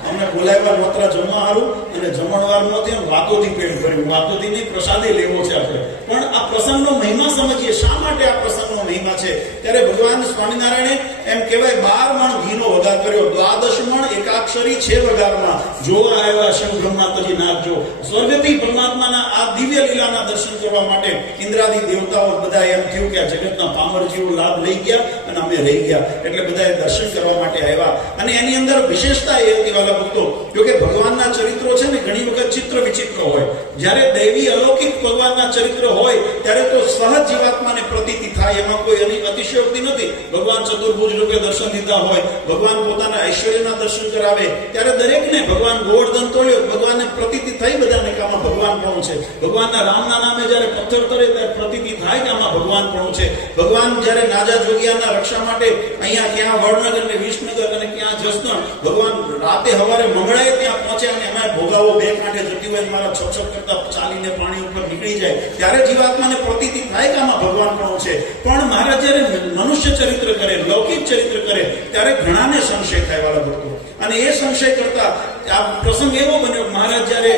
અમને બોલાવ્યા નોતરા જમવા હારું, અને જમણવાર નહોતી, વાતોથી પેટ ભર્યું. વાતોથી નહીં, પ્રસાદે લેવો છે આપણે. પણ આ પ્રસંગનો મહિમા સમજીએ, શા માટે આ પ્રસંગનો મહિમા છે. ત્યારે ભગવાન સ્વામિનારાયણે એમ કહેવાય 12 મણ ઘીનો વઘાર કર્યો, 12 મણ એકાક્ષરી છે વઘારમાં. જો આવ્યા શિવ બ્રહ્માજી નાથજો. સ્વર્ગથી પરમાત્માના આ દિવ્ય લીલાના દર્શન કરવા માટે ઇન્દ્રાદી દેવતાઓ બધા એમ થયું કે આ જગતના પામર જીવો લાભ લઈ ગયા અને અમે રહી ગયા, એટલે બધા દર્શન કરવા માટે આવ્યા. અને એની અંદર વિશેષતા એ હતી વાલા ભક્તો, કે ભગવાનના ચરિત્રો છે ને ઘણી વખત ચિત્ર વિચિત્ર હોય. જ્યારે દૈવી અલૌકિક ભગવાનના ચરિત્ર હોય ત્યારે તો સહજ જીવાત્માને પ્રતીતિ થાય, એમાં કોઈ અતિશયોક્તિ નથી. ભગવાન ચતુર્ભુજ રૂપે દર્શન દીધા હોય, ભગવાન પોતાના ઐશ્વર્યના દર્શન કરાવે, ત્યારે દરેકને ભગવાન ગોવર્ધન તોડ્યો, ભગવાનને પ્રતીતિ થઈ બધાને કે આમાં ભગવાન પણ છે. ભગવાનના રામના નામે જ્યારે પથ્થર તરે ત્યારે પ્રતીતિ થાય કે આમાં ભગવાન પણ છે. ભગવાન જ્યારે નાજા જોગિયાના રક્ષા માટે અહીંયા ક્યાં વડનગર ને વિસનગર અને ક્યાં જસદણ, ભગવાન રાતે હવારે મંગળાએ ત્યાં પહોંચ્યા અને એમાં ભોગાવો બે કાંઠે જતી હોય, મારા છપ કરતા ચાલીને પાણી ઉપર નીકળી જાય, ત્યારે જીવાત્માને પ્રતીતિ થાય કે આમાં ભગવાન પણ છે. પણ મહારાજ જ્યારે મનુષ્ય ચરિત્ર કરે, લૌકિક ચરિત્ર કરે, ત્યારે ઘણાને સંશય થાય વાલા ભક્તો. અને એ સંશય કરતા આ પ્રસંગ એવો બન્યો, મહારાજ જ્યારે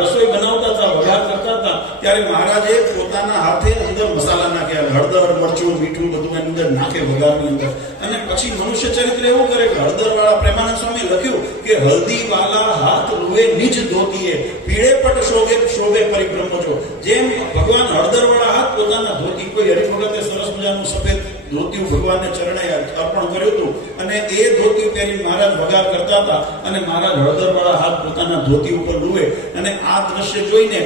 રસોઈ બનાવતા હતા, વઘાર કરતા હતા, ત્યારે મહારાજે પોતાના હાથે અંદર મસાલા નાખ્યા, હળદર, મરચું, મીઠું બધું એની અંદર નાખે વઘારની અંદર. અને પછી મનુષ્ય ચરિત્ર એવું કરે કે હળદર વાળા પ્રેમાનંદ સ્વામી લખ્યું કે હલ્દી વાલા હાથ રૂએ નિજ ધોતીએ, પીળે પટ શોભે પરિબ્રહ્મજો. જેમ ભગવાન હળદર વાળા હાથ પોતાના ધોતી, કોઈ હરિભગતે સરસ મજાનું સફેદ ધોતી ભગવાનને ચરણે અર્પણ કર્યું હતું, અને એ ધોતી પહેરી મહારાજ વઘાર કરતા હતા, અને મહારાજ હળદર વાળા હાથ પોતાના ધોતી ઉપર રૂવે. અને આ દ્રશ્ય જોઈને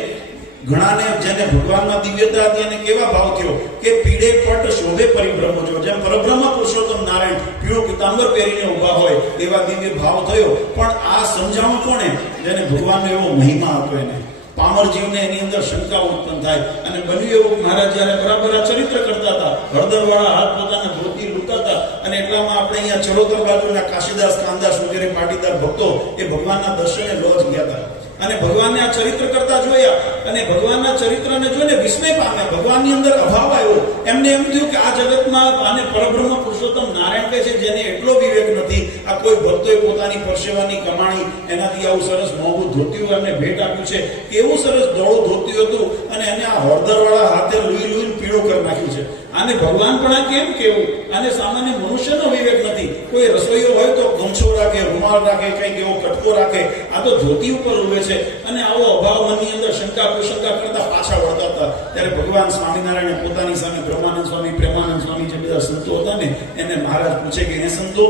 ઘણાને, જેને ભગવાનમાં દિવ્યતા હતી, અને કેવા ભાવ થયો કે પીળે પટ શોભે પરિબ્રહ્મજો. જેમ પરબ્રહ્મ પુરુષોત્તમ નારાયણ પીળું પિતાંબર પહેરીને ઉભા હોય એવા દિવ્ય ભાવ થયો. પણ આ સમજાવવું કોને? જેને ભગવાનનો એવો મહિમા હતો એને. પામર જીવને એની અંદર શંકા ઉત્પન્ન થાય. અને બન્યું એવું, મહારાજ જયારે બરાબર આ ચરિત્ર કરતા હતા, હળદર વાળા હાથ પોતાના ધોતી લૂંટા હતા, અને એટલામાં આપણે અહીંયા ચરોતર બાજુના કાશીદાસ, કાનદાસ વગેરે પાટીદાર ભક્તો એ ભગવાનના દર્શને લોજ ગયા હતા, અને ભગવાનને આ ચરિત્ર કરતા જોયા, અને ભગવાનના ચરિત્રને જોઈને વિસ્મય પામ્યા. ભગવાનની અંદર અભાવ આવ્યો. એમને એમ થયું કે આ જગતમાં આને પરબ્રહ્મ પુરુષોત્તમ નારાયણ કહે છે, જેને એટલો વિવેક નથી. આ કોઈ ભક્તોએ પોતાની પરસેવાની કમાણી એનાથી આવું સરસ મોંઘું ધોતિયું એમને ભેટ આપ્યું છે, એવું સરસ દોડું ધોતિયું હતું, અને એને આ હળદરવાળા હાથે લુઈ પીળું કરી નાખ્યું છે. આને ભગવાન પણ આ કેમ કેવું? આને સામાન્ય મનુષ્યનો વિવેક નથી. કોઈ રસોઈયો હોય તો ગમછો રાખે, રૂમાલ રાખે, કંઈક એવો કટકો રાખે, આ તો ધોતી ઉપર ઉભે છે. અને આવો અભાવ મનની અંદર શંકા કુશંકા કરતા પાછા વળતા હતા. ત્યારે ભગવાન સ્વામિનારાયણ પોતાની સામે બ્રહ્માનંદ સ્વામી, પ્રેમાનંદ સ્વામી જે બધા સંતો હતા ને, એને મહારાજ પૂછે કે એ સંતો,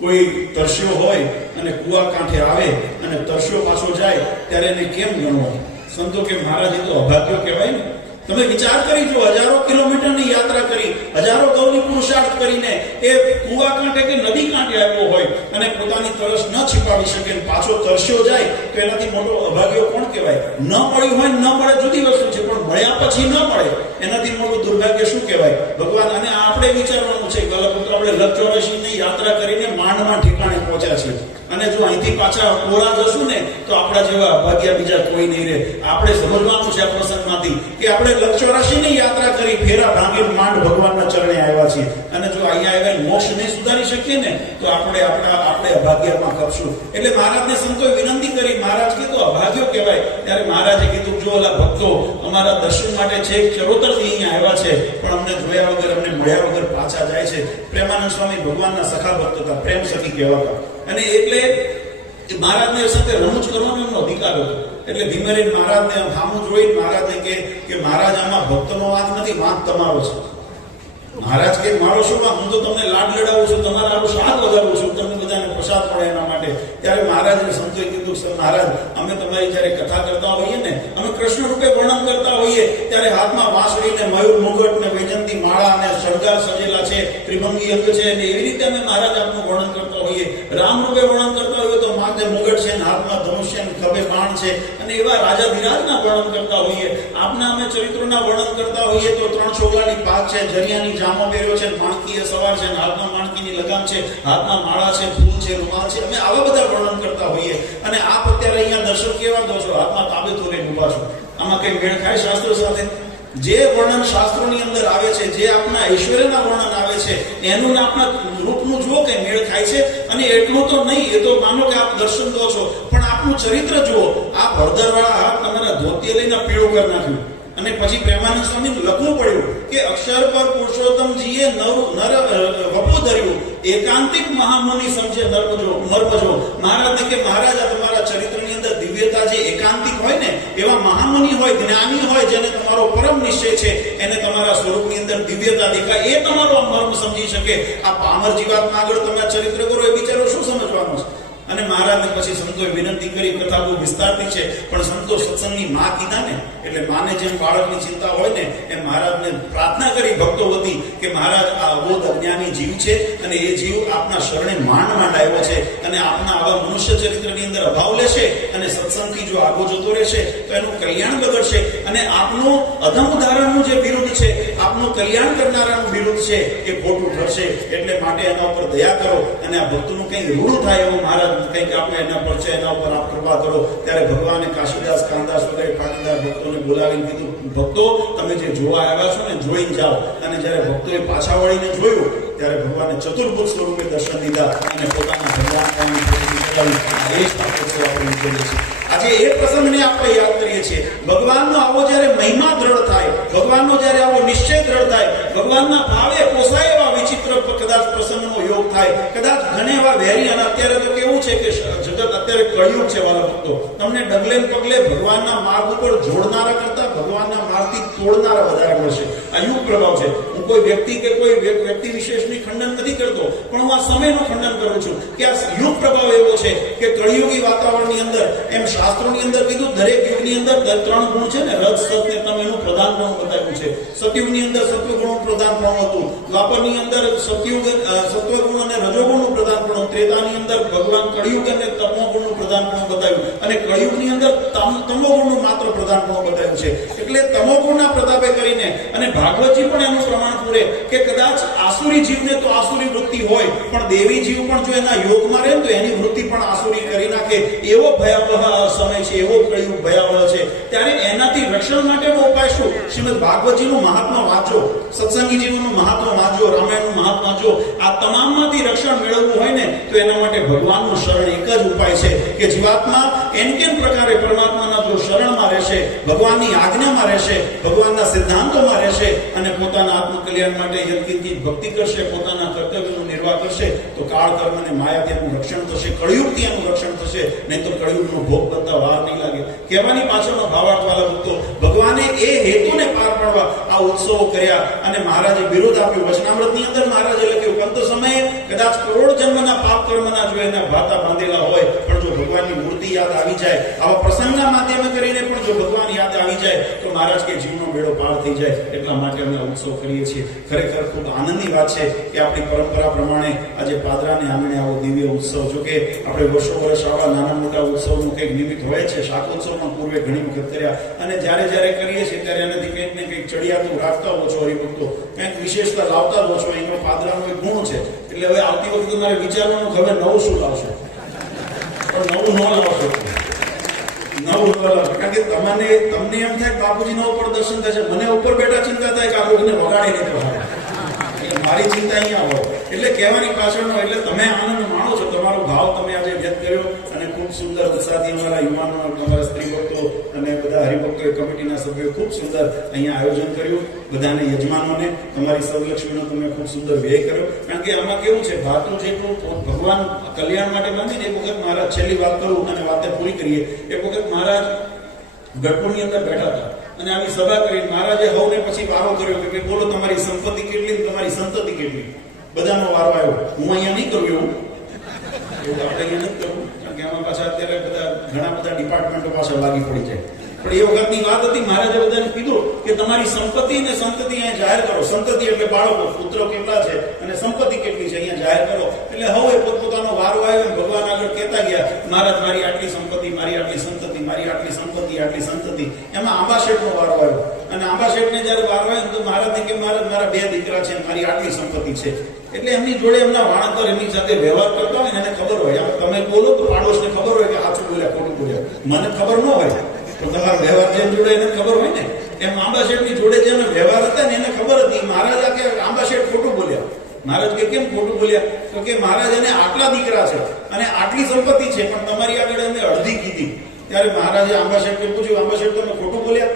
કોઈ તરસ્યો હોય અને કુવા કાંઠે આવે અને તરસ્યો પાછો જાય ત્યારે એને કેમ ગણવો? સંતો કે મહારાજ એ તો અભાગ્યો કહેવાય ને. તમે વિચાર કરી જો, હજારો કિલોમીટરની યાત્રા કરી, હજારો ગૌની પુરુષાર્થ કરીને એ કુવા કાંઠે કે નદી કાંઠે આવ્યો હોય અને પોતાની તરસ ન छिपाવી શકે, પાછો તરસ્યો જાય તો એનાથી મોટો અભાગ્યો કોણ કહેવાય? ન મળ્યું હોય, ન મળે જુદી વસ્તુ છે, પણ મળ્યા પછી ન મળે એનાથી મોટું દુર્ભાગ્ય શું કહેવાય? ભગવાન. અને આપણે વિચારવાનું છે, ગલપુત્ર આપણે લક્ષ યાત્રા કરીને માંડમાં ઠેકાણે પહોંચ્યા છે, અને જો અહીંથી પાછા કોરા જશું ને તો આપણા જેવા અભાગ્યા બીજા કોઈ નહીં રહે. આપણે સમજવાનું છે આ પ્રસંગમાંથી કે આપણે લક્ષરાશિની યાત્રા કરી, ફેરા ભાંગી માંડ ભગવાનના ચરણે આવ્યા છીએ, અને જો અહીંયા આવ્યા મોક્ષ નહીં સુધારી શકીએ ને તો આપણે અભાગ્યમાં કરશું. એટલે મહારાજને સંતોએ વિનંતી કરી. મહારાજ કીધું અભાગ્યો કહેવાય. ત્યારે મહારાજે કીધું જો ઓલા ભક્તો અમારા દર્શન માટે છે, ચરોતરથી અહીંયા આવ્યા છે, પણ અમને જોયા વગર, અમને મળ્યા વગર પાછા જાય છે. પ્રેમાનંદ સ્વામી ભગવાનના સખા ભક્ત હતા, પ્રેમ સખી કહેવાતા, અને એટલે મહારાજને સાથે રમૂજ કરવાનો એમનો અધિકાર હતો. એટલે ધીમે રહીને મહારાજને સામું જોઈને મહારાજને કે મહારાજ આમાં ભક્તનો વાંક નથી, વાંક તમારો છે. મહારાજ કે મારો શું વાંક? હું તો તમને લાડ લડાવું છું, તમારા આવું શાક લગાવું છું, તમને બધાને પ્રસાદ મળે એના માટે. ત્યારે મહારાજને સંતોએ કીધું સર મહારાજ, અમે તમારી જયારે કથા કરતા હોઈએ ને, અમે કૃષ્ણ રૂપે વર્ણન કરતા હોઈએ ત્યારે હાથમાં વાંસળી ને મયુર મુગટ ને વૈજંતી માળા અને શણગાર સજેલા છે, ત્રિભંગી અંગ છે, અને એવી રીતે અમે મહારાજ આપનું વર્ણન કરતા હોઈએ. રામ રૂપે વર્ણન કરતા હોઈએ તો માથે મુગટ છે, હાથમાં ધનુષ્ય, ખભે બાણ છે, અને એવા રાજાધિરાજના વર્ણન કરતા હોઈએ. આપના અમે ચરિત્રોના વર્ણન કરતા હોઈએ તો 3 છોગલાની પાક છે, જરિયાની જામો પહેર્યો છે, માણકીએ સવાર છે, હાથમાં માણકીની લગામ છે, હાથમાં માળા છે, ફૂલ છે, રૂમાલ છે, અમે આવા બધા વર્ણન કરતા હોઈએ. અને આપ અત્યારે અહીંયા દર્શન કેવા દો છો? હાથમાં તાબેતો લઈને ઉભા છો. આમાં કઈ મેળ ખાય શાસ્ત્રો સાથે? જે વર્ણન શાસ્ત્રોની અંદર આવે છે, જે આપના ઐશ્વર્યના વર્ણન આવે છે, એનું આપના રૂપનું જુઓ, કઈ મેળ ખાય છે? અને એટલું તો નહીં, એ તો માનો કે આપ દર્શન દો છો, પણ આપનું ચરિત્ર જુઓ. આ ભળદરવાળા તમારા ધોતી લઈને પીળું કરી નાખ્યું અને પછી પ્રેમાનંદ સ્વામી લખવું પડ્યું કે અક્ષર પર પુરુષોત્તમજીએ નર વપુ ધર્યું, એકાંતિક મહામુનિ સમજે નરમજો. મહારાજને કે મહારાજ આ તમારા ચરિત્રની અંદર દિવ્યતા જે એકાંતિક હોય ને એવા મહામુનિ હોય, જ્ઞાની હોય, જેને તમારો પરમ નિશ્ચય છે, એને તમારા સ્વરૂપની અંદર દિવ્યતા દેખાય, એ તમારો મર્મ સમજી શકે. આ પામર જીવાત્મા આગળ તમે ચરિત્ર કરો એ બિચારો શું સમજવાનું છે? અને મહારાજને પછી સંતોએ વિનંતી કરી. કથા બહુ વિસ્તારથી છે, પણ સંતો સત્સંગની માં કીધા ને એટલે માને જેમ બાળકની ચિંતા હોય ને એમ મહારાજને પ્રાર્થના કરી ભક્તો વતી કે મહારાજ આ અબોધ અજ્ઞાની જીવ છે અને એ જીવ આપના શરણે માંડ આવ્યો છે અને આપના આવા મનુષ્ય ચરિત્રની અંદર અભાવ લેશે અને સત્સંગથી જો આગો જતો રહેશે તો એનું કલ્યાણ બગડશે અને આપનું અધમ ઉદાહરણનું જે વિરુદ્ધ છે, આપનું કલ્યાણ કરનારાનું વિરુદ્ધ છે, એ ખોટું ઠરશે. એટલે માટે એના ઉપર દયા કરો અને આ ભક્તનું કંઈ રૂઢ થાય એવું મહારાજ કંઈક આપણે એના પર છે, એના ઉપર આપ કૃપા કરો. ત્યારે ભગવાને કાશીદાસ કાનદાસ વગેરે પાટીદાર ભક્તોને બોલાવીને કીધું, ભક્તો તમે જે જોવા આવ્યા છો ને જોઈને જાઓ. અને જ્યારે ભક્તોએ પાછા વળીને જોયું ત્યારે ભગવાને ચતુર્ભુજ સ્વરૂપે દર્શન દીધા અને પોતાના ભગવાન આજે એ પ્રસંગને આપણે યાદ કરીએ છીએ. ભગવાનનો આવો જ્યારે મહિમા દ્રઢ થાય, ભગવાનનો જ્યારે આવો નિશ્ચય દ્રઢ થાય, ભગવાનના ભાવે પોસાય એવા વિચિત્ર કદાચ પ્રસંગનો યોગ થાય, કદાચ ઘણા એવા વેરી. અને અત્યારે તો કેવું છે કે જગત અત્યારે કળિયુગ છે વાલા ભક્તો. તમને ડગલે પગલે ભગવાનના માર્ગ ઉપર જોડનારા કરતા ભગવાનના માર્ગથી તોડનારા વધારે મળશે. આ યુગ પ્રભાવ છે. હું કોઈ વ્યક્તિ કે કોઈ વ્યક્તિ વિશેષની ખંડન નથી કરતો, પણ હું આ સમયનું ખંડન કરું છું કે આ યુગ પ્રભાવ એવો છે કે કળિયુગી વાતાવરણની અંદર એમ શાસ્ત્રોની અંદર કીધું દરેક યુગની અંદર 3 ગુણ છે ને, રજ સત ને તમ એનું પ્રધાન ગુણ બતાવ્યું છે. સતયુગની અંદર સત્વગુણનું પ્રધાન ગુણ હતું, દ્વાપરની અંદર સત્વગુણ અને રજોગુણનું પ્રધાન ગુણ, ત્રેતાની અંદર ભગવાન કળિયુગ અને તમોગુણનું પ્રધાન ગુણ બતાવ્યું અને કળિયુગની અંદર તમોગુણનું માત્ર પ્રધાન ગુણ બતાવ્યું છે. એટલે તમોગુણના પ્રતાપે કરીને અને ભાગવતજી પણ એનું પ્રમાણ પૂરે કે કદાચ આસુરી જીવને તો આસુરી વૃત્તિ હોય, પણ દેવી જીવ પણ જો એના યોગમાં રહે તો એની વૃત્તિ પણ આસુરી કરી નાખે. એવો ભયાવહ સમય છે, એવો કળિયુગ ભયાવહ છે. ત્યારે એનાથી રક્ષણ માટેનો ઉપાય શું? શ્રીમદ ભાગવતજીનું મહાત્મા વાંચો, સત્સંગી જીવનનું મહાત્મા વાંચો, રામાયણનું મહાત્મા વાંચો. આ તમામમાંથી રક્ષણ મેળવવું હોય ને તો એના માટે ભગવાનનું શરણ એક જ ઉપાય છે કે જીવાત્મા કેન પ્રકારે પરમાત્માના જો શરણમાં રહેશે, ભગવાનની આજ્ઞામાં રહેશે, ભગવાનના સિદ્ધાંતોમાં રહેશે અને પોતાના આત્મકલ્યાણ માટે યત્નથી ભક્તિ કરશે, પોતાના કર્તવ્યનું નિર્વાહ કરશે તો કાળ કર્મ અને માયાથી એનું રક્ષણ થશે, કળિયુગથી એનું રક્ષણ થશે. નહીં તો કળિયુગનો ભોગ બનતા વાર નહીં લાગે. કહેવાની પાછળનો ભાવાર્થ વાલા ભક્તો, ભગવાને એ હેતુને પાર પાડવા આ ઉત્સવો કર્યા અને મહારાજે વિરોધ આપ્યો. વચનામૃતની અંદર મહારાજે લખ્યું, અંત સમયે કદાચ કરોડ જન્મના પાપ કર્મના જો એના ભાતા બાંધેલા હોય, પણ જો ભગવાનની મૂર્તિ યાદ આવી જાય, આવા પ્રસંગના માધ્યમે કરીને પણ જો ભગવાન યાદ આવી જાય તો મહારાજ કે જીવનો બેડો પાર થઈ જાય. એટલા માટે અમે ઉત્સવ કરીએ છીએ. ખરેખર ખૂબ આનંદની વાત છે કે આપણી પરંપરા પ્રમાણે આજે પાદરાને આંગણે આવો દિવ્ય ઉત્સવ. જો કે આપણે વર્ષો વર્ષ આવા નાના મોટા ઉત્સવનું કંઈક નિમિત્ત હોય છે. શાકોત્સવમાં પૂર્વે ઘણી વખત કર્યા અને જ્યારે કરીએ છીએ ત્યારે એનાથી કંઈક ને કંઈક ચડિયાતું રાખતા હો છો હરિભક્તો, કંઈક વિશેષતા લાવતા હો છો. એનો પાદરાનો એક ગુણ છે. એટલે હવે આવતી વખતે મારે વિચારવાનું હવે નવું શું લાવશો, પણ નવું ન લાવશો, નવું ન લાવશો. કારણ કે તમને એમ થાય બાપુજીના ઉપર દર્શન થશે, મને ઉપર બેઠા ચિંતા થાય કે આ લોકોને વગાડી નહીં દેવા. મારી ચિંતા અહીંયા હોય. એટલે કહેવાની પાછળનો એટલે તમે આનંદ માણો છો, તમારો ભાવ તમે આજે વ્યક્ત કર્યો અને ખૂબ સુંદર ઉત્સાહથી અમારા યુવાનો, અમારા સ્ત્રી ભક્તો અને બધા હરિભક્તો કમિટીના સભ્યોએ ખૂબ સુંદર અહીંયા આયોજન કર્યું. બધાને યજમાનોને તમારી સૌલક્ષ્મીનો તમે ખૂબ સુંદર વ્યય કર્યો. કારણ કે આમાં કેવું છે, ભારતનું જેટલું ભગવાન કલ્યાણ માટે બાંધીને એક વખત મહારાજ, છેલ્લી વાત કરું અને વાતે પૂરી કરીએ, એક વખત મહારાજ ગઢપુરની અંદર બેઠા હતા અને આવી સભા કરી. મહારાજે હવને પછી વારો કર્યો કે બોલો તમારી સંપત્તિ કેટલી, તમારી સંતતિ કેટલી. બધાનો વારો આવ્યો. હું અહીંયા નહીં કરું એવું આપણે અહીંયા નથી કરવું, કારણ કે આમાં પાછા અત્યારે ઘણા બધા ડિપાર્ટમેન્ટો પાછળ લાગી પડી જાય. પણ એ વખતની વાત હતી. મહારાજે બધાને કીધું કે તમારી સંપત્તિ ને સંતતિ અહીંયા જાહેર કરો. સંતતિ એટલે બાળકો, પુત્રો કેટલા છે અને સંપત્તિ કેટલી છે અહીંયા જાહેર કરો. એટલે હવે પોતપોતાનો વારો આવ્યો. ભગવાન આગળ કહેતા ગયા, મહારાજ મારી આટલી સંપત્તિ, મારી આટલી સંતતિ, મારી આટલી સંપત્તિ, આટલી સંતતિ. એમાં આંબાશેઠનો વારો આવ્યો અને આંબાશેઠને જયારે વારો આવ્યો તો મહારાજને કે મહારાજ મારા 2 દીકરા છે, મારી આટલી સંપત્તિ છે. એટલે એમની જોડે એમના વાણંદર એમની સાથે વ્યવહાર કરતા હોય ને એને ખબર હોય. તમે બોલો તો પાડોશને ખબર હોય કે સાચું બોલ્યા ખોટું બોલ્યા. મને ખબર ન હોય તો તમારા વ્યવહાર જેમ જોડે એને ખબર હોય ને, એમ આંબાશેઠની જોડે જેનો વ્યવહાર હતા ને એને ખબર હતી મહારાજા કે આંબાશેઠ ખોટું બોલ્યા. મહારાજ કે કેમ ખોટું બોલ્યા? તો કે મહારાજ એને આટલા દીકરા છે અને આટલી સંપત્તિ છે, પણ તમારી આગળ એને અડધી કીધી. ત્યારે મહારાજે આંબા શેઠને પૂછ્યું, આંબા શેઠ તમે ખોટું બોલ્યા?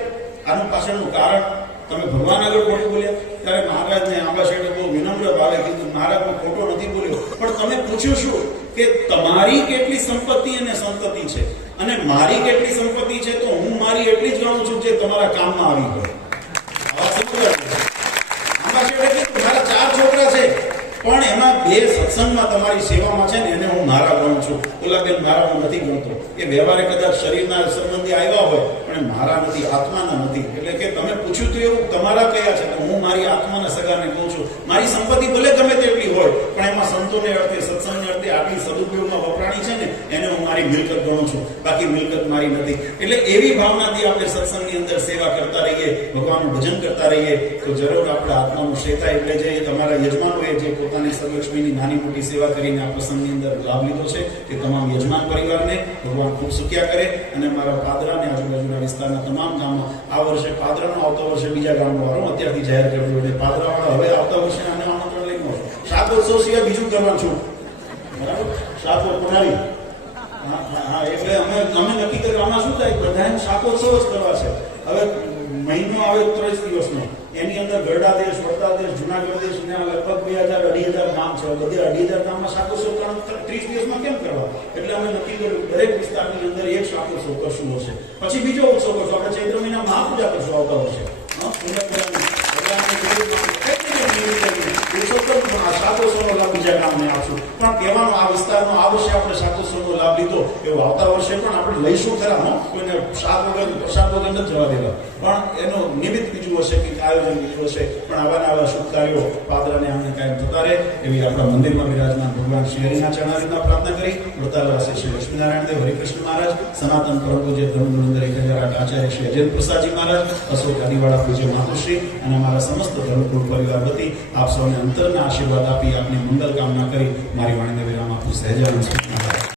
આનું પાછળનું કારણ તમે ભગવાન આગળ ખોટું બોલ્યા? ત્યારે મહારાજને આંબા શેઠે બહુ વિનમ્ર ભાવે કીધું, મહારાજ હું ખોટો નથી બોલ્યો, પણ તમે પૂછ્યું શું કે તમારી કેટલી સંપત્તિ અને સંતતિ છે અને મારી કેટલી સંપત્તિ છે, તો હું મારી એટલી જ ગણું છું જે તમારા કામમાં આવી હોય. આંબા શેઠે કીધું મારા 4 છોકરા છે, પણ એમાં 2 સત્સંગમાં તમારી સેવામાં છે ને એને હું મારા ગણું છું. ઓલા બેન મારા હું નથી ગણતો. એ વ્યવહારે કદાચ શરીરના સંબંધી આવ્યા હોય પણ મારા નથી, આત્માના નથી. એટલે કે તમે પૂછ્યું તો એવું તમારા કયા છે, તો હું મારી આત્માના સગાને કહું છું. મારી સંપત્તિ ભલે ગમે તેટલી હોય પણ એમાં સંતોને અર્થે, સત્સંગને અર્થે આટલી સદુપયોગમાં વપરાણી છે ને એને હું મારી મિલકત ગણું છું, બાકી મિલકત મારી નથી. એટલે એવી ભાવનાથી આપણે સત્સંગની અંદર સેવા કરતા રહીએ, ભગવાનનું ભજન કરતા રહીએ, તો જરૂર આપણા આત્માનું શેતાય. એટલે જે તમારા યજમાનોએ જે પોતાની સર્વલક્ષ્મીની નાની મોટી સેવા કરીને આ પ્રસંગની અંદર લાભ લીધો છે, તે તમામ યજમાન પરિવારને ભગવાન ખૂબ સુખ્યા કરે. અને મારા પાદરાને આજુબાજુના વિસ્તારના તમામ ગામમાં આ વર્ષે પાદરાનો, આવતા વર્ષે બીજા ગામનો વારો અત્યારથી જાહેર કર્યો. એટલે પાદરાવાળા હવે આવતા વર્ષે આને આમંત્રણ લઈને આવજો. શાકોત્સવ સિવાય બીજું કરવાનું છું, બરાબર? શાકો પુનારી, હા, એટલે અમે નક્કી કર્યું આમાં શું થાય, બધાને શાકોત્સવ જ કરવા છે. હવે મહિનો આવે 30 દિવસનો, એની અંદર ગરડા દેશ, વડતા દેશ, જુનાગઢ દેશ, લગભગ 2000-2500 ગામ છે. બધે 2500 ગામમાં શાકોત્સવ 30 દિવસમાં કેમ કરવા? એટલે અમે નક્કી કર્યું દરેક વિસ્તારની અંદર એક શાકોત્સવ કરશું હશે, પછી બીજો ઉત્સવ કરશું. આપણે ચૈત્ર મહિના મહાપૂજા કરશું આવતા વર્ષે. શાકોત્સવનો લાભ બીજા ગામને આપશું. પણ કહેવાનો આ વિસ્તારનો આ વર્ષે આપણે શાકોત્સવનો લાભ લીધો, એવું આવતા વર્ષે પણ આપણે લઈશું ખરા. કોઈને શાક વગર, પ્રસાદ વગર નથી જવા દેવા, પણ એનો નિમિત્ત બીજું હશે, કે આયોજન બીજું હશે. પણ આવા શુભ કાર્યો પાદરાને આમને કાયમ થતા રહે એવી આપણા મંદિરમાં બિરાજમાન ભગવાન શ્રી હરિના ચરણારવિંદમાં પ્રાર્થના કરી. વડતાલ શ્રી લક્ષ્મીનારાયણ દેવ, હરિકૃષ્ણ મહારાજ, સનાતન પરમ પૂજ્ય ધર્મગુરુંદર 1008 આચાર્ય શ્રી અજય પ્રસાદજી મહારાજ, અશોક આદિવાળા પૂજ્ય માતુશ્રી અને અમારા સમસ્ત ધર્મકુળ પરિવાર વતી આપ સૌને અંતરના આશીર્વાદ આપી આપની મંગલ કામના કરી મારી વાણીને વિરામ આપું. સહેજાનંદ સ્વામી.